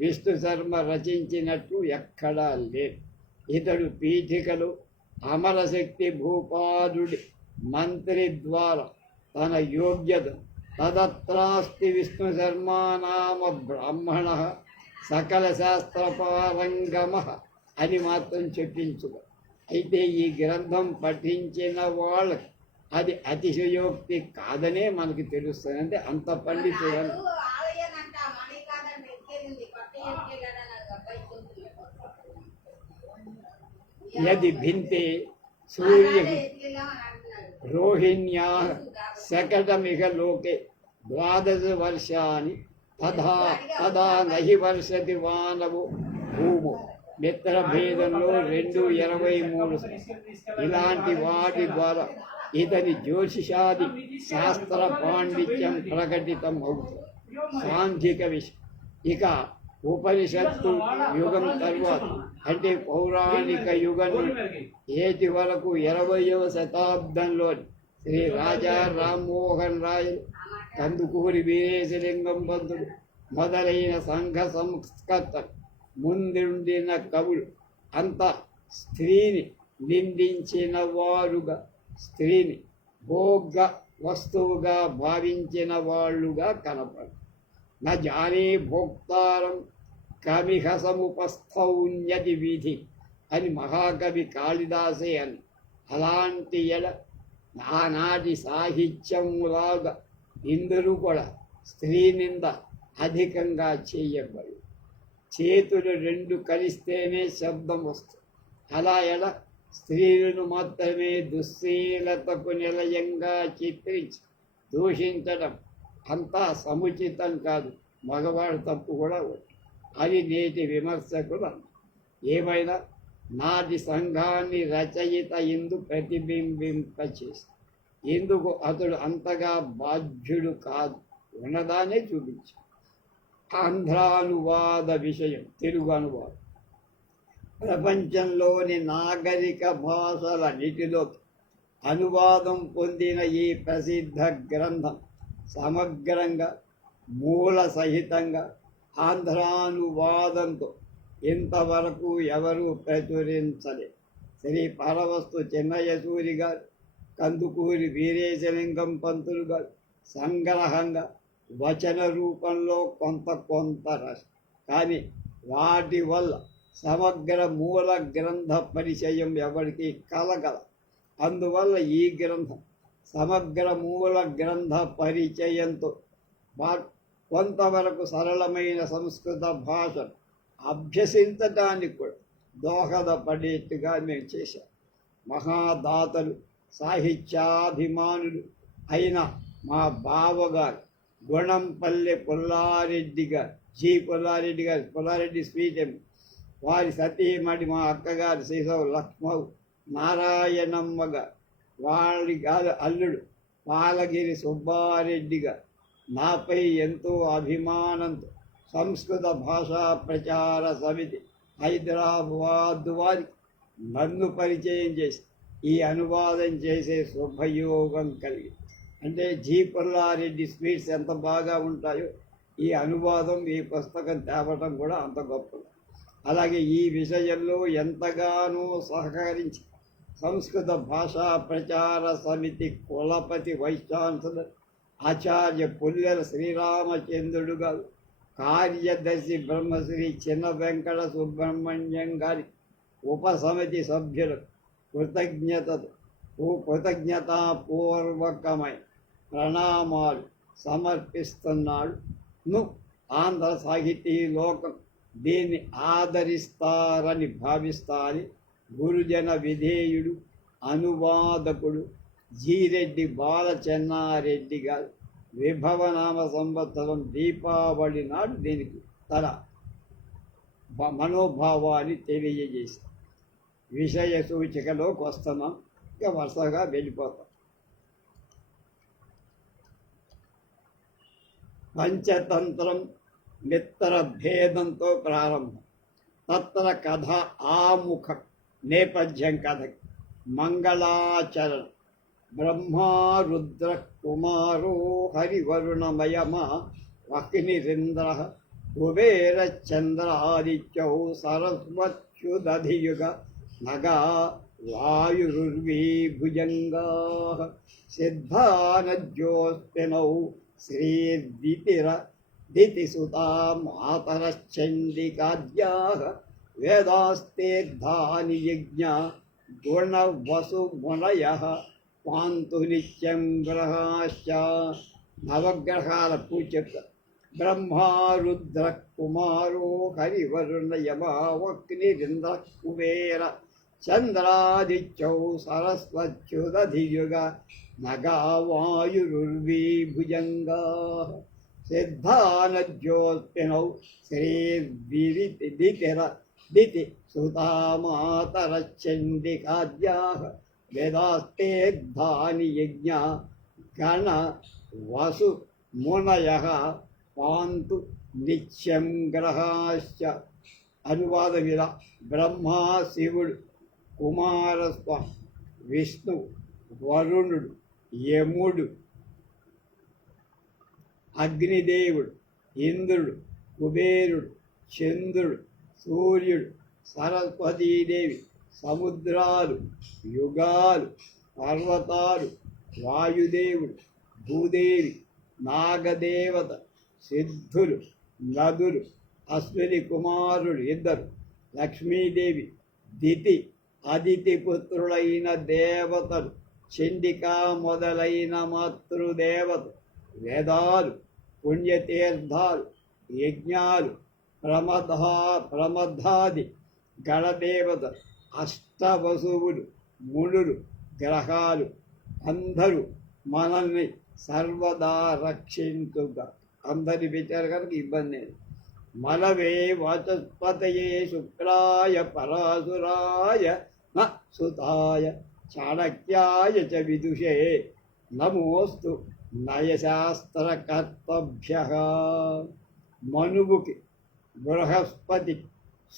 విష్ణు శర్మ రచించినట్టు ఎక్కడా లేదు. ఇతడు పీఠికలు అమరశక్తి భూపాలుడి మంత్రి ద్వారా తన యోగ్యత తదత్రాస్తి విష్ణు శర్మ నామ బ్రాహ్మణ సకల శాస్త్రపారంగమ అని మాత్రం చెప్పించుక. అయితే ఈ గ్రంథం పఠించిన వాళ్ళకి అది అతిశయోక్తి కాదనే మనకి తెలుస్తుంది. అంటే అంత పండితుడు. యది భింతే సూర్య రోహిణ్యా శకటమిహ లోకే 12 వర్షాన్ని తదా నహి వర్షతి వానవు భూము. మిత్రభేదంలో 2:23. ఇలాంటి వాటి ద్వారా ఇతని జ్యోతిషాది శాస్త్ర పాండిత్యం ప్రకటితం అవుతుంది. సాంఘిక విషయం. ఇక ఉపనిషత్తు యుగం తరువాత అంటే పౌరాణిక యుగం నుండి ఏటి వరకు 20వ శతాబ్దంలో శ్రీ రాజా రామ్మోహన్ రాయలు, కందుకూరి వీరేశలింగం పంతులు మొదలైన సంఘ సంస్కర్తలు ముందుండిన కవులు అంతా స్త్రీని నిందించిన వారుగా, స్త్రీని భోగ వస్తువుగా భావించిన వాళ్ళుగా కనపడు. న జానే భోక్తారం కమిహ సముపస్థౌన్యతి విధి అని మహాకవి కాళిదాసే అని. అలాంటి ఎడ ఆనాటి సాహిత్యములాగా ఇందరూ కూడా స్త్రీ నింద అధికంగా చేయబడి, చేతులు రెండు కలిస్తేనే శబ్దం వస్తుంది. అలా ఎలా స్త్రీలను మాత్రమే దుశ్శీలతకు నిలయంగా చిత్రించి దూషించడం అంతా సముచితం కాదు, మగవాడు తప్పు కూడా ఉంది అని నేటి విమర్శకులు అన్నారు. ఏమైనా నాటి సంఘాన్ని రచయిత ఇందు ప్రతిబింబింపచేసి ఎందుకు అతడు అంతగా బాధ్యుడు కాదు ఉన్నదానే చూపించాడు. ఆంధ్రానువాద విషయం, తెలుగు అనువాదం ప్రపంచంలోని నాగరిక భాషలన్నిటిలో అనువాదం పొందిన ఈ ప్రసిద్ధ గ్రంథం సమగ్రంగా మూల సహితంగా ఆంధ్రానువాదంతో ఇంతవరకు ఎవరూ ప్రచురించలేదు. శ్రీ పరవస్తు చిన్నయసూరి గారు, కందుకూరి వీరేశలింగం పంతులు గారు సంగ్రహంగా వచన రూపంలో కొంత రాశారు. కానీ వాటి వల్ల సమగ్ర మూల గ్రంథ పరిచయం ఎవరికి కలగల. అందువల్ల ఈ గ్రంథం సమగ్ర మూల గ్రంథ పరిచయంతో కొంతవరకు సరళమైన సంస్కృత భాషను అభ్యసించటానికి కూడా దోహదపడేట్టుగా మేము చేశాం. మహాదాతలు, సాహిత్యాభిమానులు అయిన మా బావగారు గుణంపల్లె పుల్లారెడ్డి గారు, పుల్లారెడ్డి గారు, పుల్లారెడ్డి స్వీట్ ఎం, వారి సతీమణి మా అక్కగారు శ్రీశవ లక్ష్మవ్ నారాయణమ్మ గారు, వారి గారు అల్లుడు పాలగిరి సుబ్బారెడ్డి గారు నాపై ఎంతో అభిమానంతో సంస్కృత భాషా ప్రచార సమితి హైదరాబాద్ వారికి నన్ను పరిచయం చేసి ఈ అనువాదం చేసే శుభయోగం కలిగి. అంటే పుల్లారెడ్డి స్వీట్స్ ఎంత బాగా ఉంటాయో ఈ అనువాదం, ఈ పుస్తకం తేవటం కూడా అంత గొప్పది. అలాగే ఈ విషయంలో ఎంతగానో సహకరించి సంస్కృత భాషా ప్రచార సమితి కులపతి వైస్ ఛాన్సలర్ ఆచార్య పుల్లెల శ్రీరామచంద్రుడు గారు, కార్యదర్శి బ్రహ్మశ్రీ చిన్న వెంకట సుబ్రహ్మణ్యం గారి ఉపసమితి సభ్యులకు కృతజ్ఞతాపూర్వకమైన ప్రణామాలు సమర్పిస్తున్నాడు. ఆంధ్ర సాహితీ లోకం దీన్ని ఆదరిస్తారని భావిస్తారని గురుజన విధేయుడు అనువాదకుడు జీరెడ్డి బాలచెన్నారెడ్డి గారు విభవనామ సంవత్సరం దీపావళి నాడు దీనికి తన మనోభావాన్ని తెలియజేశారు. విషయ సూచికలోకి వస్తున్నాం, ఇక వరుసగా వెళ్ళిపోతాం. పంచతంత్రం మిత్ర భేదంతో ప్రారంభం. తత్ర కథ ఆముఖ నేపథ్యం కథ మంగళాచరణ. బ్రహ్మా రుద్ర కుమారో హరివరుణమయమా వహ్నిరింద్ర కుబేరచంద్రాదిత్యౌ సరస్వత్యుదధియుగ నగా వాయురుర్వీ భుజంగా సిద్ధానజ్యోస్తినౌ శ్రీదితిసుతా మాతరశ్చండికాద్యాః వేదాస్తేర్ధాని యజ్ఞ గుణవసు మునయః పాంతు నిత్యం గ్రహాశ్చ. నవగ్రహాల పూజ చెప్తారు. బ్రహ్మా రుద్ర కుమారో హరివరుణ యమావగ్నిరింద్ర కుబేర చంద్రాదిత్యౌ సరస్వత్యుదధియుగ నగా వాయురుర్వీ భుజంగా సిద్ధానజ్యోతినౌ శ్రీదితి సుతామాతరచండికాద్యాః వేదాస్తేర్ధాని యజ్ఞ గణ వసు మునయః పాంతు నిత్యం గ్రహాశ్చ. అనువాదం ఇలా: బ్రహ్మా శివుడు, కుమారస్వామి, విష్ణువు, వరుణుడు, యముడు, అగ్నిదేవుడు, ఇంద్రుడు, కుబేరుడు, చంద్రుడు, సూర్యుడు, సరస్వతీదేవి, సముద్రాలు, యుగాలు, పర్వతాలు, వాయుదేవుడు, భూదేవి, నాగదేవత, సిద్ధులు, నదులు, అశ్విని కుమారుడు ఇద్దరు, లక్ష్మీదేవి, దితి, అదితి పుత్రులైన దేవతలు, చండికా మొదలైన మాతృదేవత, వేదాలు, పుణ్యతీర్థాలు, యజ్ఞాలు, ప్రమదాది గణదేవత, అష్టవసువులు, మునులు, గ్రహాలు అందరూ మనల్ని సర్వదా రక్షించుగా. అందరి పెట్టారు కనుక ఇబ్బంది లేదు. మలవే వాచస్పతయే శుక్రాయ పరాశురాయ న సుతాయ చాణక్యాయ చ విదుషే నమోస్తు నయశాస్త్రకర్తభ్యః. మనువుకి, బృహస్పతి,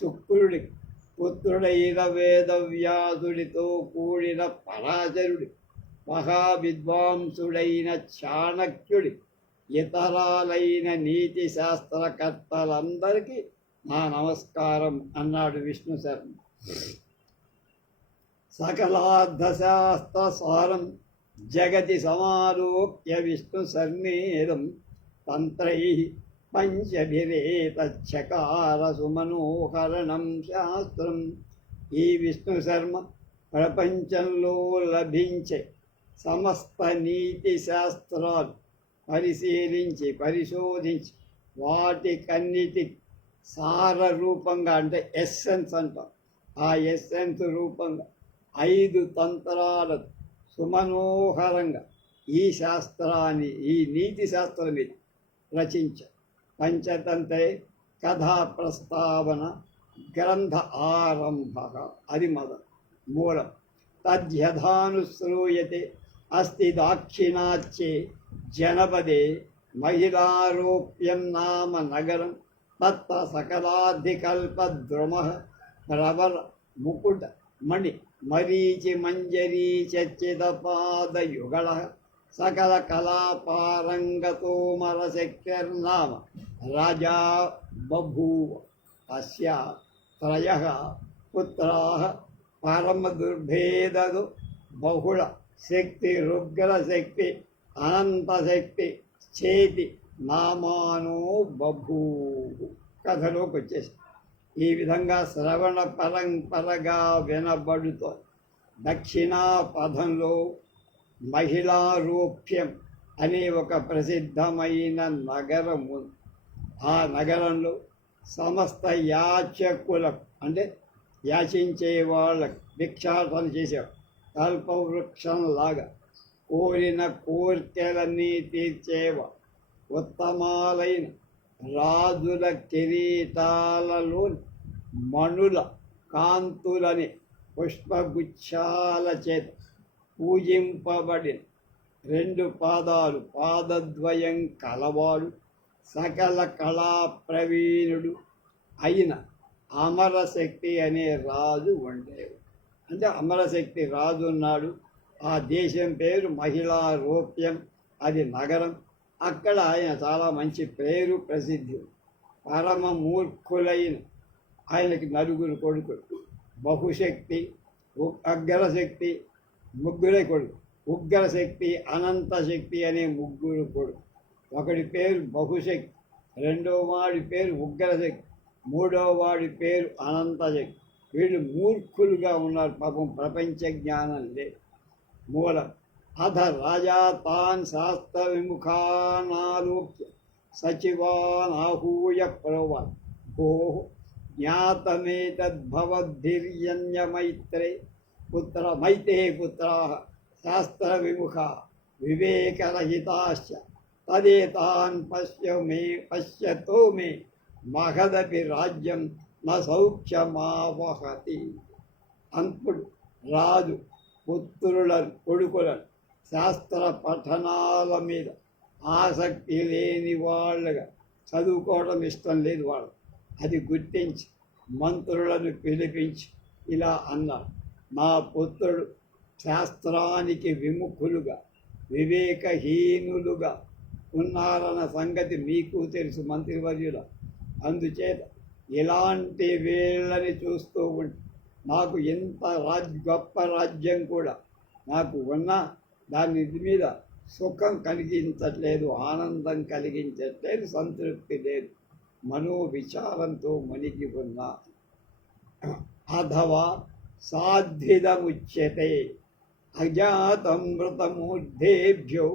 శుక్రుడికి పుత్రుడైన వేదవ్యాసుడితో కూడిన పరాశరుడి, మహావిద్వాంసుడైన చాణక్యుడి, ఇతరాలైన నీతి శాస్త్రకర్తలందరికీ నా నమస్కారం అన్నాడు విష్ణు శర్మ. సకలార్థశాస్త్ర సారం జగతి సమాలోక్య విష్ణు శర్మేదం తంత్రై పంచభిరేతచకార సుమనోహరణం శాస్త్రం. ఈ విష్ణు శర్మ ప్రపంచంలో లభించే సమస్త నీతి శాస్త్రాలు పరిశోధించి వాటికన్నిటి సార రూపంగా, అంటే ఎస్సెన్స్ అంటాం, ఆ ఎస్సెన్స్ రూపంగా 5 తంత్రాలను సుమనోహరంగా ఈ నీతి శాస్త్రం మీద రచించారు. పంచతంత్రే కథా ప్రస్తావన గ్రంథ ఆరంభ, అది మూలం. తద్యథానుశ్రూయతే అస్తి దాక్షిణాచ్యే జనపదే మహిళారోప్యం నామ నగరం. తత్ర సకలాధికల్పద్రుమః ప్రవర ముకుట మణి మరీచి మంజరీ చచ్చితపాదయుగళః సకల కళాపారంగతోమరశక్తిర్నామ రాజా బభూవ. తస్య త్రయః పుత్రాః పరమదుర్భేదదు బహుళ శక్తి, రుగ్రశక్తి, అనంతశక్తి చేతి నామానో బభూవు. కథలోకి వచ్చేసి ఈ విధంగా శ్రవణ పరంపరగా వినబడుతో దక్షిణా పథంలో మహిళారూప్యం అనే ఒక ప్రసిద్ధమైన నగరం ఉంది. ఆ నగరంలో సమస్త యాచకులకు, అంటే యాచించే వాళ్ళకు, భిక్షాటన చేసేవారు, కల్పవృక్షంలాగా కోరిన కోర్కెలన్నీ తీర్చేవా ఉత్తమాలైన రాజుల కిరీటాలలోని మణుల కాంతులని పుష్పగుచ్ఛాల చేత పూజింపబడిన 2 పాదాలు, పాదద్వయం కలవాడు, సకల కళా ప్రవీణుడు అయిన అమరశక్తి అనే రాజు ఉండేవాడు. అంటే అమరశక్తి రాజు ఉన్నాడు. ఆ దేశం పేరు మహిళారోప్యం, అది నగరం. అక్కడ ఆయన చాలా మంచి పేరు ప్రసిద్ధి. పరమ మూర్ఖులైన ఆయనకి 4 కొడుకులు. బహుశక్తి, అగ్రశక్తి, ముగ్గురే కొడుకు. ఉగ్రశక్తి, అనంతశక్తి అనే 3 కొడుకు. ఒకడి పేరు బహుశక్తి, 2వ వాడి పేరు ఉగ్రశక్తి, 3వ వాడి పేరు అనంతశక్తి. వీళ్ళు మూర్ఖులుగా ఉన్నారు, పాపం ప్రపంచ జ్ఞానం లేదు. మూలం అథ రాజా తాన్ శాస్త్ర విముఖానాలోక్య సచివానాహూయ ప్రోవాన్ భో జ్ఞాతమేతద్భవద్భిర్యన్యమైత్రే మైతే పుత్రాః శాస్త్ర విముఖా వివేకరహితాశ్చ తదేతాన్ పశ్యతో మే మహదపి రాజ్యం న సౌఖ్యమావహతి. అప్పుడు రాజు పుత్రులను, కొడుకులను శాస్త్ర పఠనాల మీద ఆసక్తి లేని వాళ్ళగా చదువుకోవడం ఇష్టం లేదు వాడు. అది గుర్తించి మంత్రులను పిలిపించి ఇలా అన్నాడు, నా పుత్రుడు శాస్త్రానికి విముఖులుగా వివేకహీనులుగా ఉన్నారన్న సంగతి మీకు తెలుసు మంత్రివర్యుల. అందుచేత ఇలాంటి వీళ్ళని చూస్తూ ఉంటే నాకు ఎంత గొప్ప రాజ్యం కూడా నాకు ఉన్నా దాని మీద సుఖం కలిగించట్లేదు, ఆనందం కలిగించట్లేదు, సంతృప్తి లేదు, మనోవిచారంతో మునిగి ఉన్నా. అథవా సాధ్విదముచ్యతే అజాతం మృతమూర్ధేభ్యో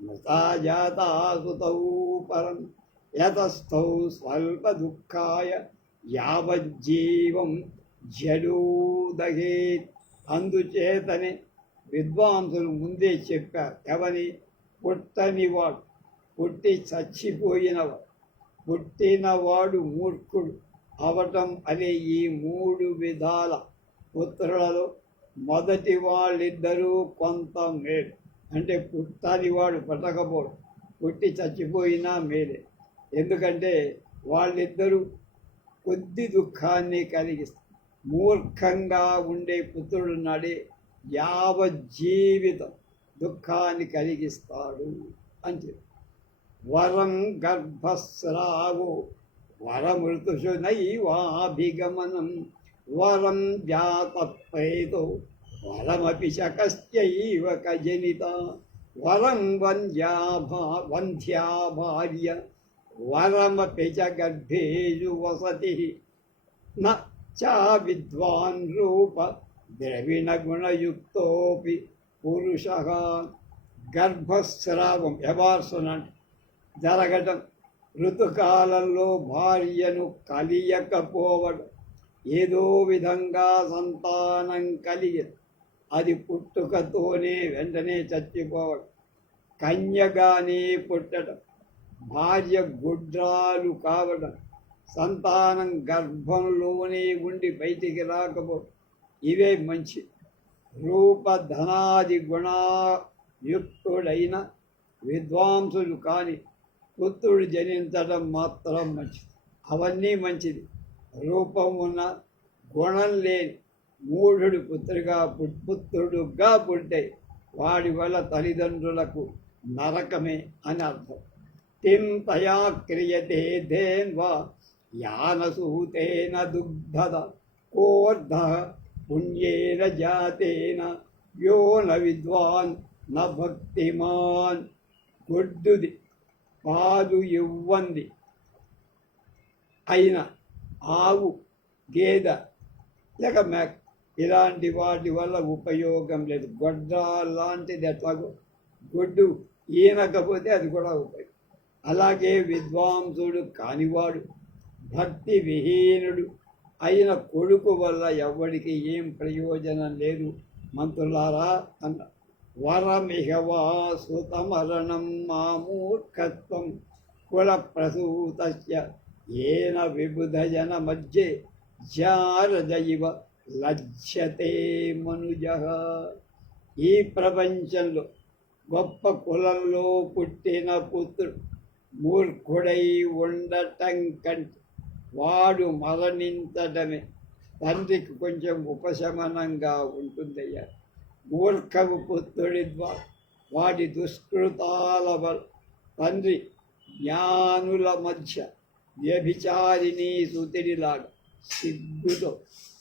మృతాజాతాసుతౌ పరం యతస్థౌ స్వల్ప దుఃఖాయ యావజ్జీవం జడూదహేత్. అందుచేతనే విద్వాంసులు ముందే చెప్పారు, ఎవని పుట్టనివాడు, పుట్టి చచ్చిపోయినవాడు, పుట్టినవాడు మూర్ఖుడు అవటం అనే ఈ 3 విధాల పుత్రులలో మొదటి వాళ్ళిద్దరూ కొంత మేలు. అంటే పుట్టనివాడు పుట్టకపోడు, పుట్టి చచ్చిపోయినా మేలే. ఎందుకంటే వాళ్ళిద్దరూ కొద్ది దుఃఖాన్ని కలిగిస్తారు. మూర్ఖంగా ఉండే పుత్రుడు నాడే యావజ్జీవితం దుఃఖాన్ని కలిగిస్తాడు అని. వరం గర్భస్రావో వరమృతుషు నైవాభిగమనం వరం జాతప్రేతో వరమపి శకశ్చైవ కజనిత వరం వంధ్యా భార్య వరమపి చ గర్భేషు వసతి న చ విద్వాన్ రూప ద్రవిణ గుణయుక్తోపి పురుష. గర్భస్రావం అబార్షన్ జరగటం, ఋతుకాలంలో భార్యను కలియకపోవడం, ఏదో విధంగా సంతానం కలిగేది, అది పుట్టుకతోనే వెంటనే చచ్చిపోవడం, కన్యగానే పుట్టడం, భార్య గుడ్రాలు కావడం, సంతానం గర్భంలోనే ఉండి బయటికి రాకపోవడం, ఇవే మంచి. రూపధనాది గుణయుక్తుడైన విద్వాంసులు కాని పుత్రుడు జనించడం మాత్రం మంచిది. అవన్నీ మంచిది. రూపం ఉన్న గుణం లేని మూఢుడు పుత్రుడుగా పుట్టే వాడి వల్ల తల్లిదండ్రులకు నరకమే అని అర్థం. తింతయా క్రియతే ధేన్వా యానసూతేన దుగ్ధద కోర్ధ పుణ్యేన జాతేన యో న విద్వాన్ న భక్తిమాన్. గొడ్డుది, పాలు ఇవ్వంది అయిన ఆవు, గేదె లేక మేక ఇలాంటి వాటి వల్ల ఉపయోగం లేదు. గొడ్డ లాంటిది ఎట్లాగో గొడ్డు ఈనకపోతే అది కూడా ఉపయోగం. అలాగే విద్వాంసుడు కానివాడు, భక్తి విహీనుడు అయిన కొడుకు వల్ల ఎవరికి ఏం ప్రయోజనం లేదు మంత్రులారా అన్న. వరమిహవా సుతమరణం మామూర్ఖత్వం కుల ప్రసూతస్య ఏన విబుధజన మధ్యే జారజైవ లజ్యతే మనుజ. ఈ ప్రపంచంలో గొప్ప కులంలో పుట్టిన పుత్రుడు మూర్ఖుడై ఉండటం కంటే వాడు మరణించటమే తండ్రికి కొంచెం ఉపశమనంగా ఉంటుందయ్యా. మూర్ఖపు పుత్రుడి ద్వారా వాడి దుష్కృతాల వల్ల తండ్రి జ్ఞానుల మధ్య వ్యభిచారిణీ సుతిడిలాగా సిగ్గుతో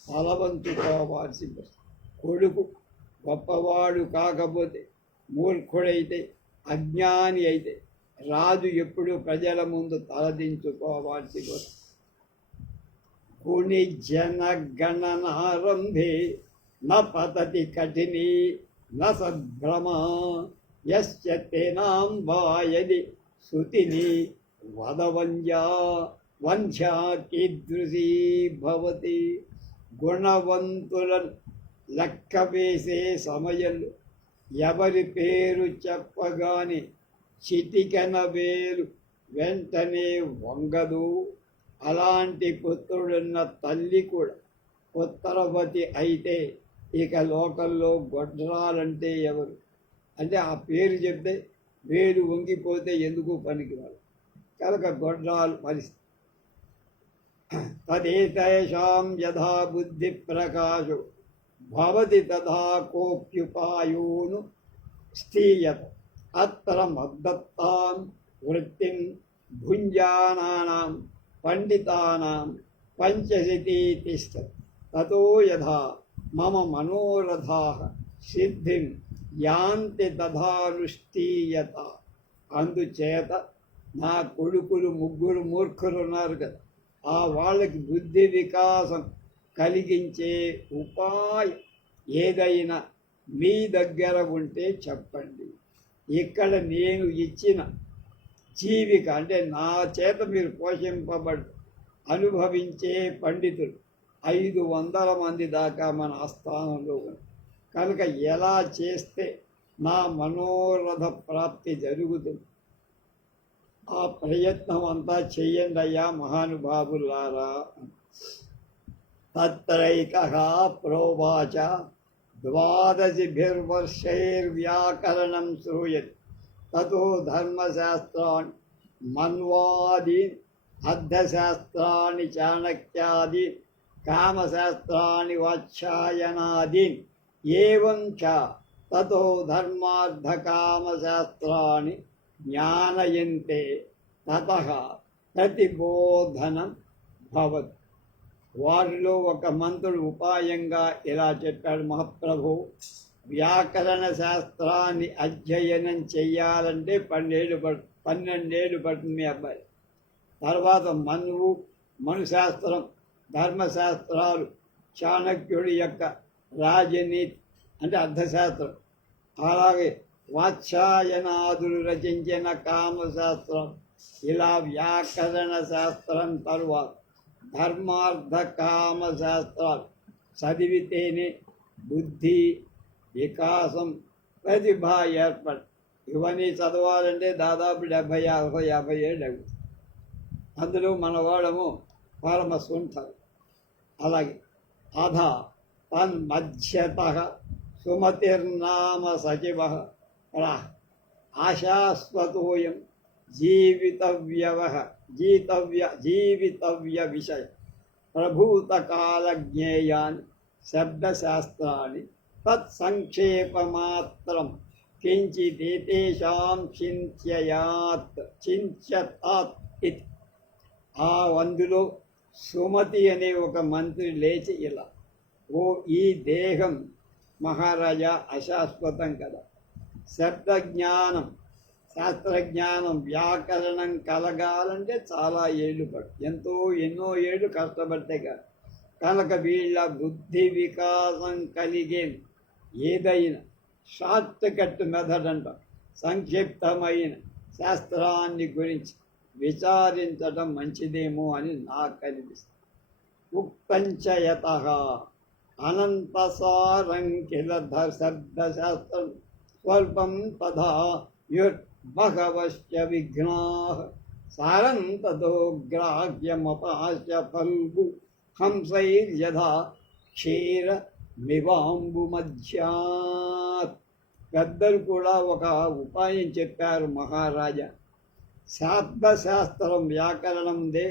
తలవంచుకోవాల్సి వస్తుంది. కొడుకు గొప్పవాడు కాకపోతే, మూర్ఖుడైతే, అజ్ఞాని అయితే రాజు ఎప్పుడు ప్రజల ముందు తలదించుకోవాల్సి వస్తుంది. కుని జనగణనారంభే న పతతి కఠినీ న సద్భ్రమ యస్య తేనాంబాయది సుతిని వంధ్యా కీదృశీ భవతి. గుణవంతులను లెక్క వేసే సమయంలో ఎవరి పేరు చెప్పగానే చిటికెన వేలు వెంటనే వంగదు. అలాంటి పుత్రుడున్న తల్లి కూడా ఉత్తరవతి అయితే ఇక లోకంలో గొడ్రాలంటే ఎవరు? అంటే ఆ పేరు చెప్తే వేలు వంగిపోతే ఎందుకు పనికిరాదు. కనుక గొడ్రాలు పరిస్థితి. తదేతేషాం యథా బుద్ధి ప్రకాశో భవతి తథా కోప్యుపాయోను స్థీయత అత్ర మద్దత్తాం వృత్తిం భుంజానానాం పండితానాం పంచశతీ తిష్టతి తతో యథా మమ మనోరథాః సిద్ధిం యాంతి తథానుష్ఠీయత. అందుచేత నా కొడుకులు ముగ్గురు మూర్ఖులు ఉన్నారు కదా, ఆ వాళ్ళకి బుద్ధి వికాసం కలిగించే ఉపాయం ఏదైనా మీ దగ్గర ఉంటే చెప్పండి. ఇక్కడ నేను ఇచ్చిన జీవిక అంటే నా చేత మీరు పోషింపబడి అనుభవించే పండితులు 500 మంది దాకా మన ఆస్థానంలో ఉన్నారు. కనుక ఎలా చేస్తే నా మనోరథ ప్రాప్తి జరుగుతుంది, ఆ ప్రయత్నం అంతా చెయ్యండి అయ్యా మహానుభావులారా. తత్రైకః ప్రోవాచ 12 శ్రూయతి తతో ధర్మశాస్త్రాన్ని మన్వాదీన్ అర్థశాస్త్రాన్ని చాణక్యాదీన్ కామశాస్త్రాన్ని వాత్స్యాయనాదీన్ ఏవం చ తతో ధర్మార్థకామశాస్త్రాన్ని జ్ఞానయంతే తతః ప్రతిబోధనం భవతి. వారిలో ఒక మంత్రుడు ఉపాయంగా ఇలా చెప్పాడు మహాప్రభు, వ్యాకరణ శాస్త్రాన్ని అధ్యయనం చెయ్యాలంటే 12 ఏళ్ళు పడుతుంది మీ అబ్బాయి. తర్వాత మనుశాస్త్రం, ధర్మశాస్త్రాలు, చాణక్యుడి యొక్క రాజనీతి అంటే అర్థశాస్త్రం, అలాగే వాత్స్యాయనాదులు రచించిన కామశాస్త్రం, ఇలా వ్యాకరణ శాస్త్రం తరువాత ధర్మార్థ కామశాస్త్రాలు చదివితేనే బుద్ధి వికాసం ప్రతిభ ఏర్పడి. ఇవన్నీ చదవాలంటే దాదాపు 70-50 ఏళ్ళు అవుతుంది. అందులో మన వాళ్ళము పరమసుంఠరు. అలాగే అధ తన్మధ్యత సుమతిర్నామ సచివ ఆశాశ్వతోయం జీవితవ్య విషయ ప్రభూతకాల జ్ఞేయాన్ని శబ్దశాస్త్రాన్ని తత్సంక్షేపమాత్రం కించిదేతేషాం చింత్యతాత్ ఇది. అందులో సుమతి అనే ఒక మంత్రి లేచి ఇలా, ఓ ఈ దేహం మహారాజా అశాశ్వతం కదా, శబ్దజ్ఞానం, శాస్త్రజ్ఞానం, వ్యాకరణం కలగాలంటే చాలా ఏళ్ళు ఎన్నో ఏళ్ళు కష్టపడితే కాదు. కనుక వీళ్ళ బుద్ధి వికాసం కలిగే ఏదైనా షార్ట్ కట్ మెథడ్ అంట, సంక్షిప్తమైన శాస్త్రాన్ని గురించి విచారించడం మంచిదేమో అని నాకు అనిపిస్తుంది. ఉక్తంచయతః అనంతసారం కిల శబ్దశాస్త్రం స్వల్పం తథా యుర్బహవశ్చ విఘ్నాః సారం తతో గ్రాహ్యమపాస్య ఫల్గు హంసైర్యథా క్షీరమివాంబుమధ్యాత్. పెద్దలు కూడా ఒక ఉపాయం చెప్పారు మహారాజా. శబ్దశాస్త్రం వ్యాకరణందే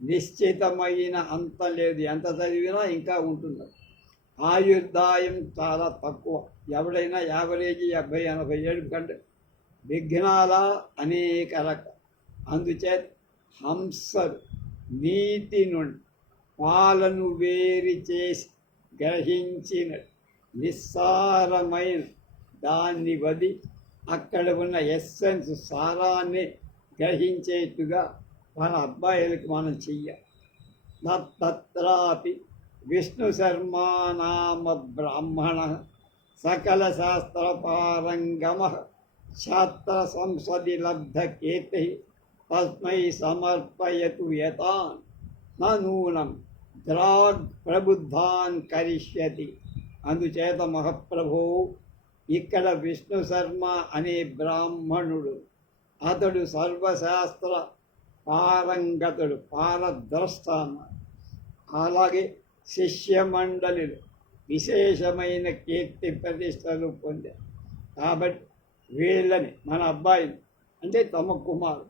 నిశ్చితమైన అంతం లేదు, ఎంత చదివినా ఇంకా ఉంటుంది. ఆయుర్దాయం చాలా తక్కువ, ఎవడైనా యావరేజ్ 70-80 ఏళ్ళు కంటే. విఘ్నాల అనేక రకాలు. అందుచేత హంసలు నీటి నుండి పాలను వేరి చేసి గ్రహించిన నిస్సారమైన దాన్ని వది అక్కడ ఉన్న ఎస్సెన్స్ సారాన్ని గ్రహించేట్టుగా మన అబ్బాయిలకు మనం చెయ్యాలి. తత్రాపి విష్ణు శర్మా నామ బ్రాహ్మణ సకల శాస్త్ర పారంగమ ఛాత్ర సంసది లబ్ధ కీర్తి తస్మై సమర్పయతు యతాన్ నూనం ద్రాగ్ ప్రబుద్ధాన్ కరిష్యతి. అందుచేత మహాప్రభు ఇక్కడ విష్ణు శర్మ అనే బ్రాహ్మణుడు, అతడు సర్వశాస్త్ర పారంగతుడు, పారద్రష్ట అన్నారు. అలాగే శిష్యమండలిలో విశేషమైన కీర్తి ప్రతిష్టలు పొందారు. కాబట్టి వీళ్ళని, మన అబ్బాయిని అంటే తమ కుమారు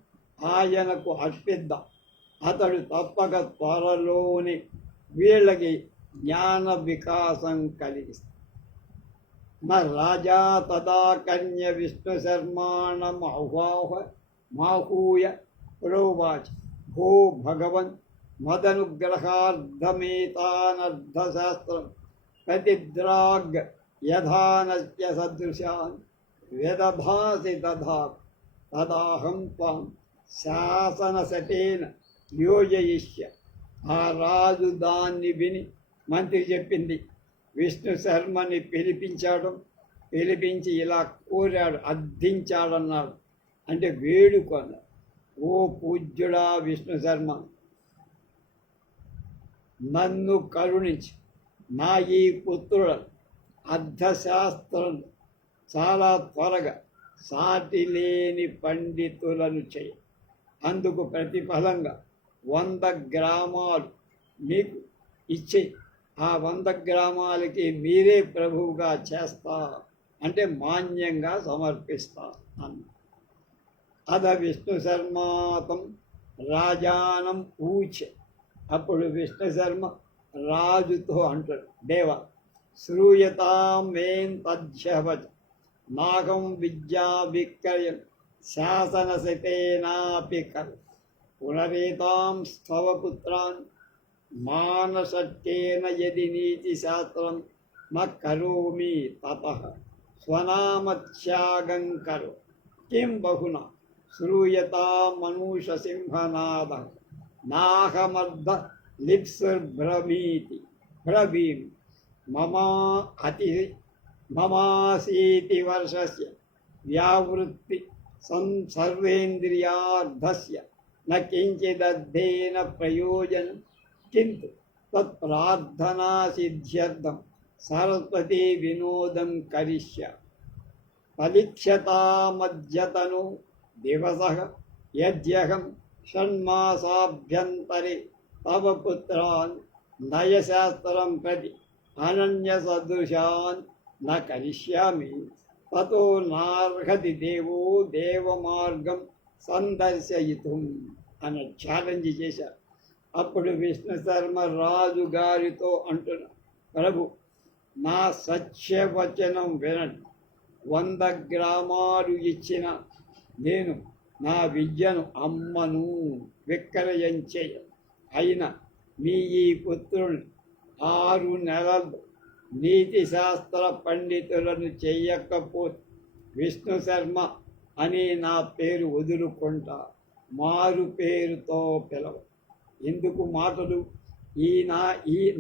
ఆయనకు అర్పిద్దాం. అతడు తప్పక త్వరలోని వీళ్ళకి జ్ఞాన వికాసం కలిగిస్తాడు. రాజా తదా కన్య విష్ణు శర్మాణమాహూయ ప్రోవాచ భో భగవన్ మదనుగ్రహార్థమేతానర్థశాస్త్రం ప్రతిద్రాగ్ యథానస్య సదృశాన్ వేదభాసి తదాహం త్వాం శాసనశతేన యోజయిష్య. ఆ రాజు దాన్ని విని మంత్రి చెప్పింది విష్ణు శర్మని పిలిపించి ఇలా కోరాడు, అర్థించాడన్నాడు, అంటే వేడుకొన్నాడు. ఓ పూజ్యుడా విష్ణు శర్మ, నన్ను కరుణించి నా ఈ పుత్రులను అర్థశాస్త్రం చాలా త్వరగా సాటి లేని పండితులను చేయి. అందుకు ప్రతిఫలంగా 100 గ్రామాలు మీకు ఇచ్చి ఆ 100 గ్రామాలకి మీరే ప్రభువుగా చేస్తా, అంటే మాన్యంగా సమర్పిస్తా అన్న. అద విష్ణు శర్మాతం రాజానం ఊచే. అప్పుడు విష్ణు శర్మ రాజుతో అంటాడు, దేవ శ్రూయతాం మేం తజ్జవచ నాగం విద్యా విక్రయం శాసనశతేనాపి కరు పునరేతాం స్థవపుత్రాన్ మానసత్యేన యది నీతిశాస్త్రం న కరోమి తతః స్వనామత్యాగం కరు కిం బహునా శ్రూయతా మనూషసింహనాద నాహమర్ధ లిప్సుర్భ్రమీతి బ్రవీమి మమాసీతి వర్షస్య వ్యావృత్తి సర్వేంద్రియార్థస్య న కించిదద్ధేన ప్రయోజనం కింటు తత్ప్రార్థనా సిద్ధ్యర్థం సరస్వతీ వినోదం కరిష్య. పరీక్షతామద్యతను దివసః యద్యహం షణ్మాసాభ్యంతరే తవ పుత్రాన్ నయశాస్త్రం ప్రతి అనన్యసదృశాన్ న కరిష్యామి తతో నార్హతి దేవో దేవమార్గం సందర్శయితుం అని ఛాలెంజ్ చేశారు. అప్పుడు విష్ణు శర్మ రాజు గారితో అంటున్నా, ప్రభు నా సత్యవచనం వినండి. 100 గ్రామాలు ఇచ్చిన నేను నా విద్యను అమ్మను, విక్రయం చేయ. అయినా మీ ఈ పుత్రుని 6 నెలలు నీతి శాస్త్ర పండితులను చెయ్యకపోతే విష్ణు శర్మ అని నా పేరు వదులుకుంటా, మారు పేరుతో పిలవ. ఎందుకు మాటలు?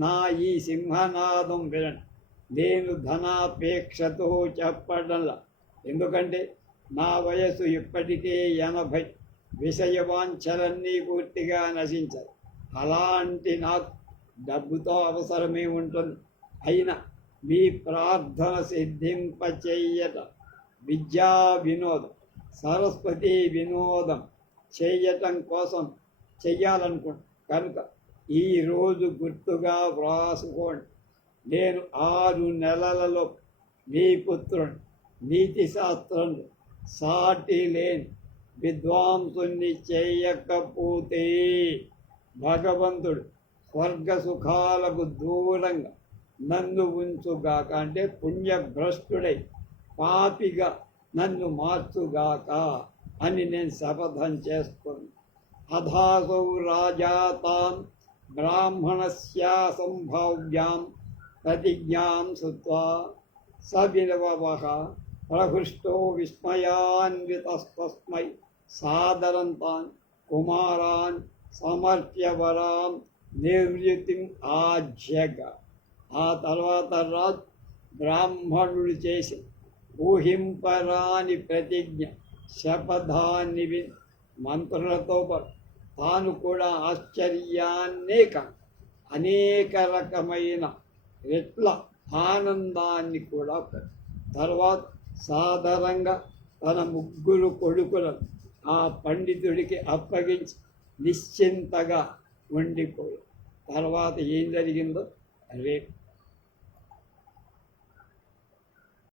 నా ఈ సింహనాదం వినండి. నేను ధనాపేక్షతో చెప్పడంలా, ఎందుకంటే నా వయసు ఇప్పటికే 80. విషయవాంఛలన్నీ పూర్తిగా నశించాయి. అలాంటి నాకు డబ్బుతో అవసరమే ఉంటుంది. అయినా మీ ప్రార్థన సిద్ధింపచేయట విద్యా వినోదం, సరస్వతి వినోదం చేయటం కోసం చెయ్యాలనుకుంటా కనుక ఈరోజు గుర్తుగా వ్రాసుకోండి. నేను 6 నెలలలో మీ పుత్రుడు నీతి శాస్త్రంలో సాటి లేని విద్వాంసుని చేయకపోతే భగవంతుడు స్వర్గ సుఖాలకు దూరంగా నన్ను ఉంచుగాక, అంటే పుణ్యభ్రష్టుడై పాపిగా నన్ను మార్చుగాక అని నేను శపథం చేసుకుని అధాసౌ రాజా తాం బ్రాహ్మణస్యా సంభావ్యాం ప్రతిజ్ఞాం శ్రుత్వా సవినవః ప్రహృష్టో విస్మయాన్వితస్తస్మై సాదరం తాన్ కుమారాన్ సమర్ప్య వరాం నిర్వృతిం ఆజ్ఞగ. ఆ తర్వాత రాజు బ్రాహ్మణుడు చేసి ఊహింపరాని ప్రతిజ్ఞ శపథాన్ని విని మంత్రులతో పాటు తాను కూడా ఆశ్చర్యాన్నే కాదు అనేక రకమైన రెట్ల ఆనందాన్ని కూడా తర్వాత సాధారణంగా తన 3 కొడుకులను ఆ పండితుడికి అప్పగించి నిశ్చింతగా ఉండిపోయి తర్వాత ఏం జరిగిందో రేపు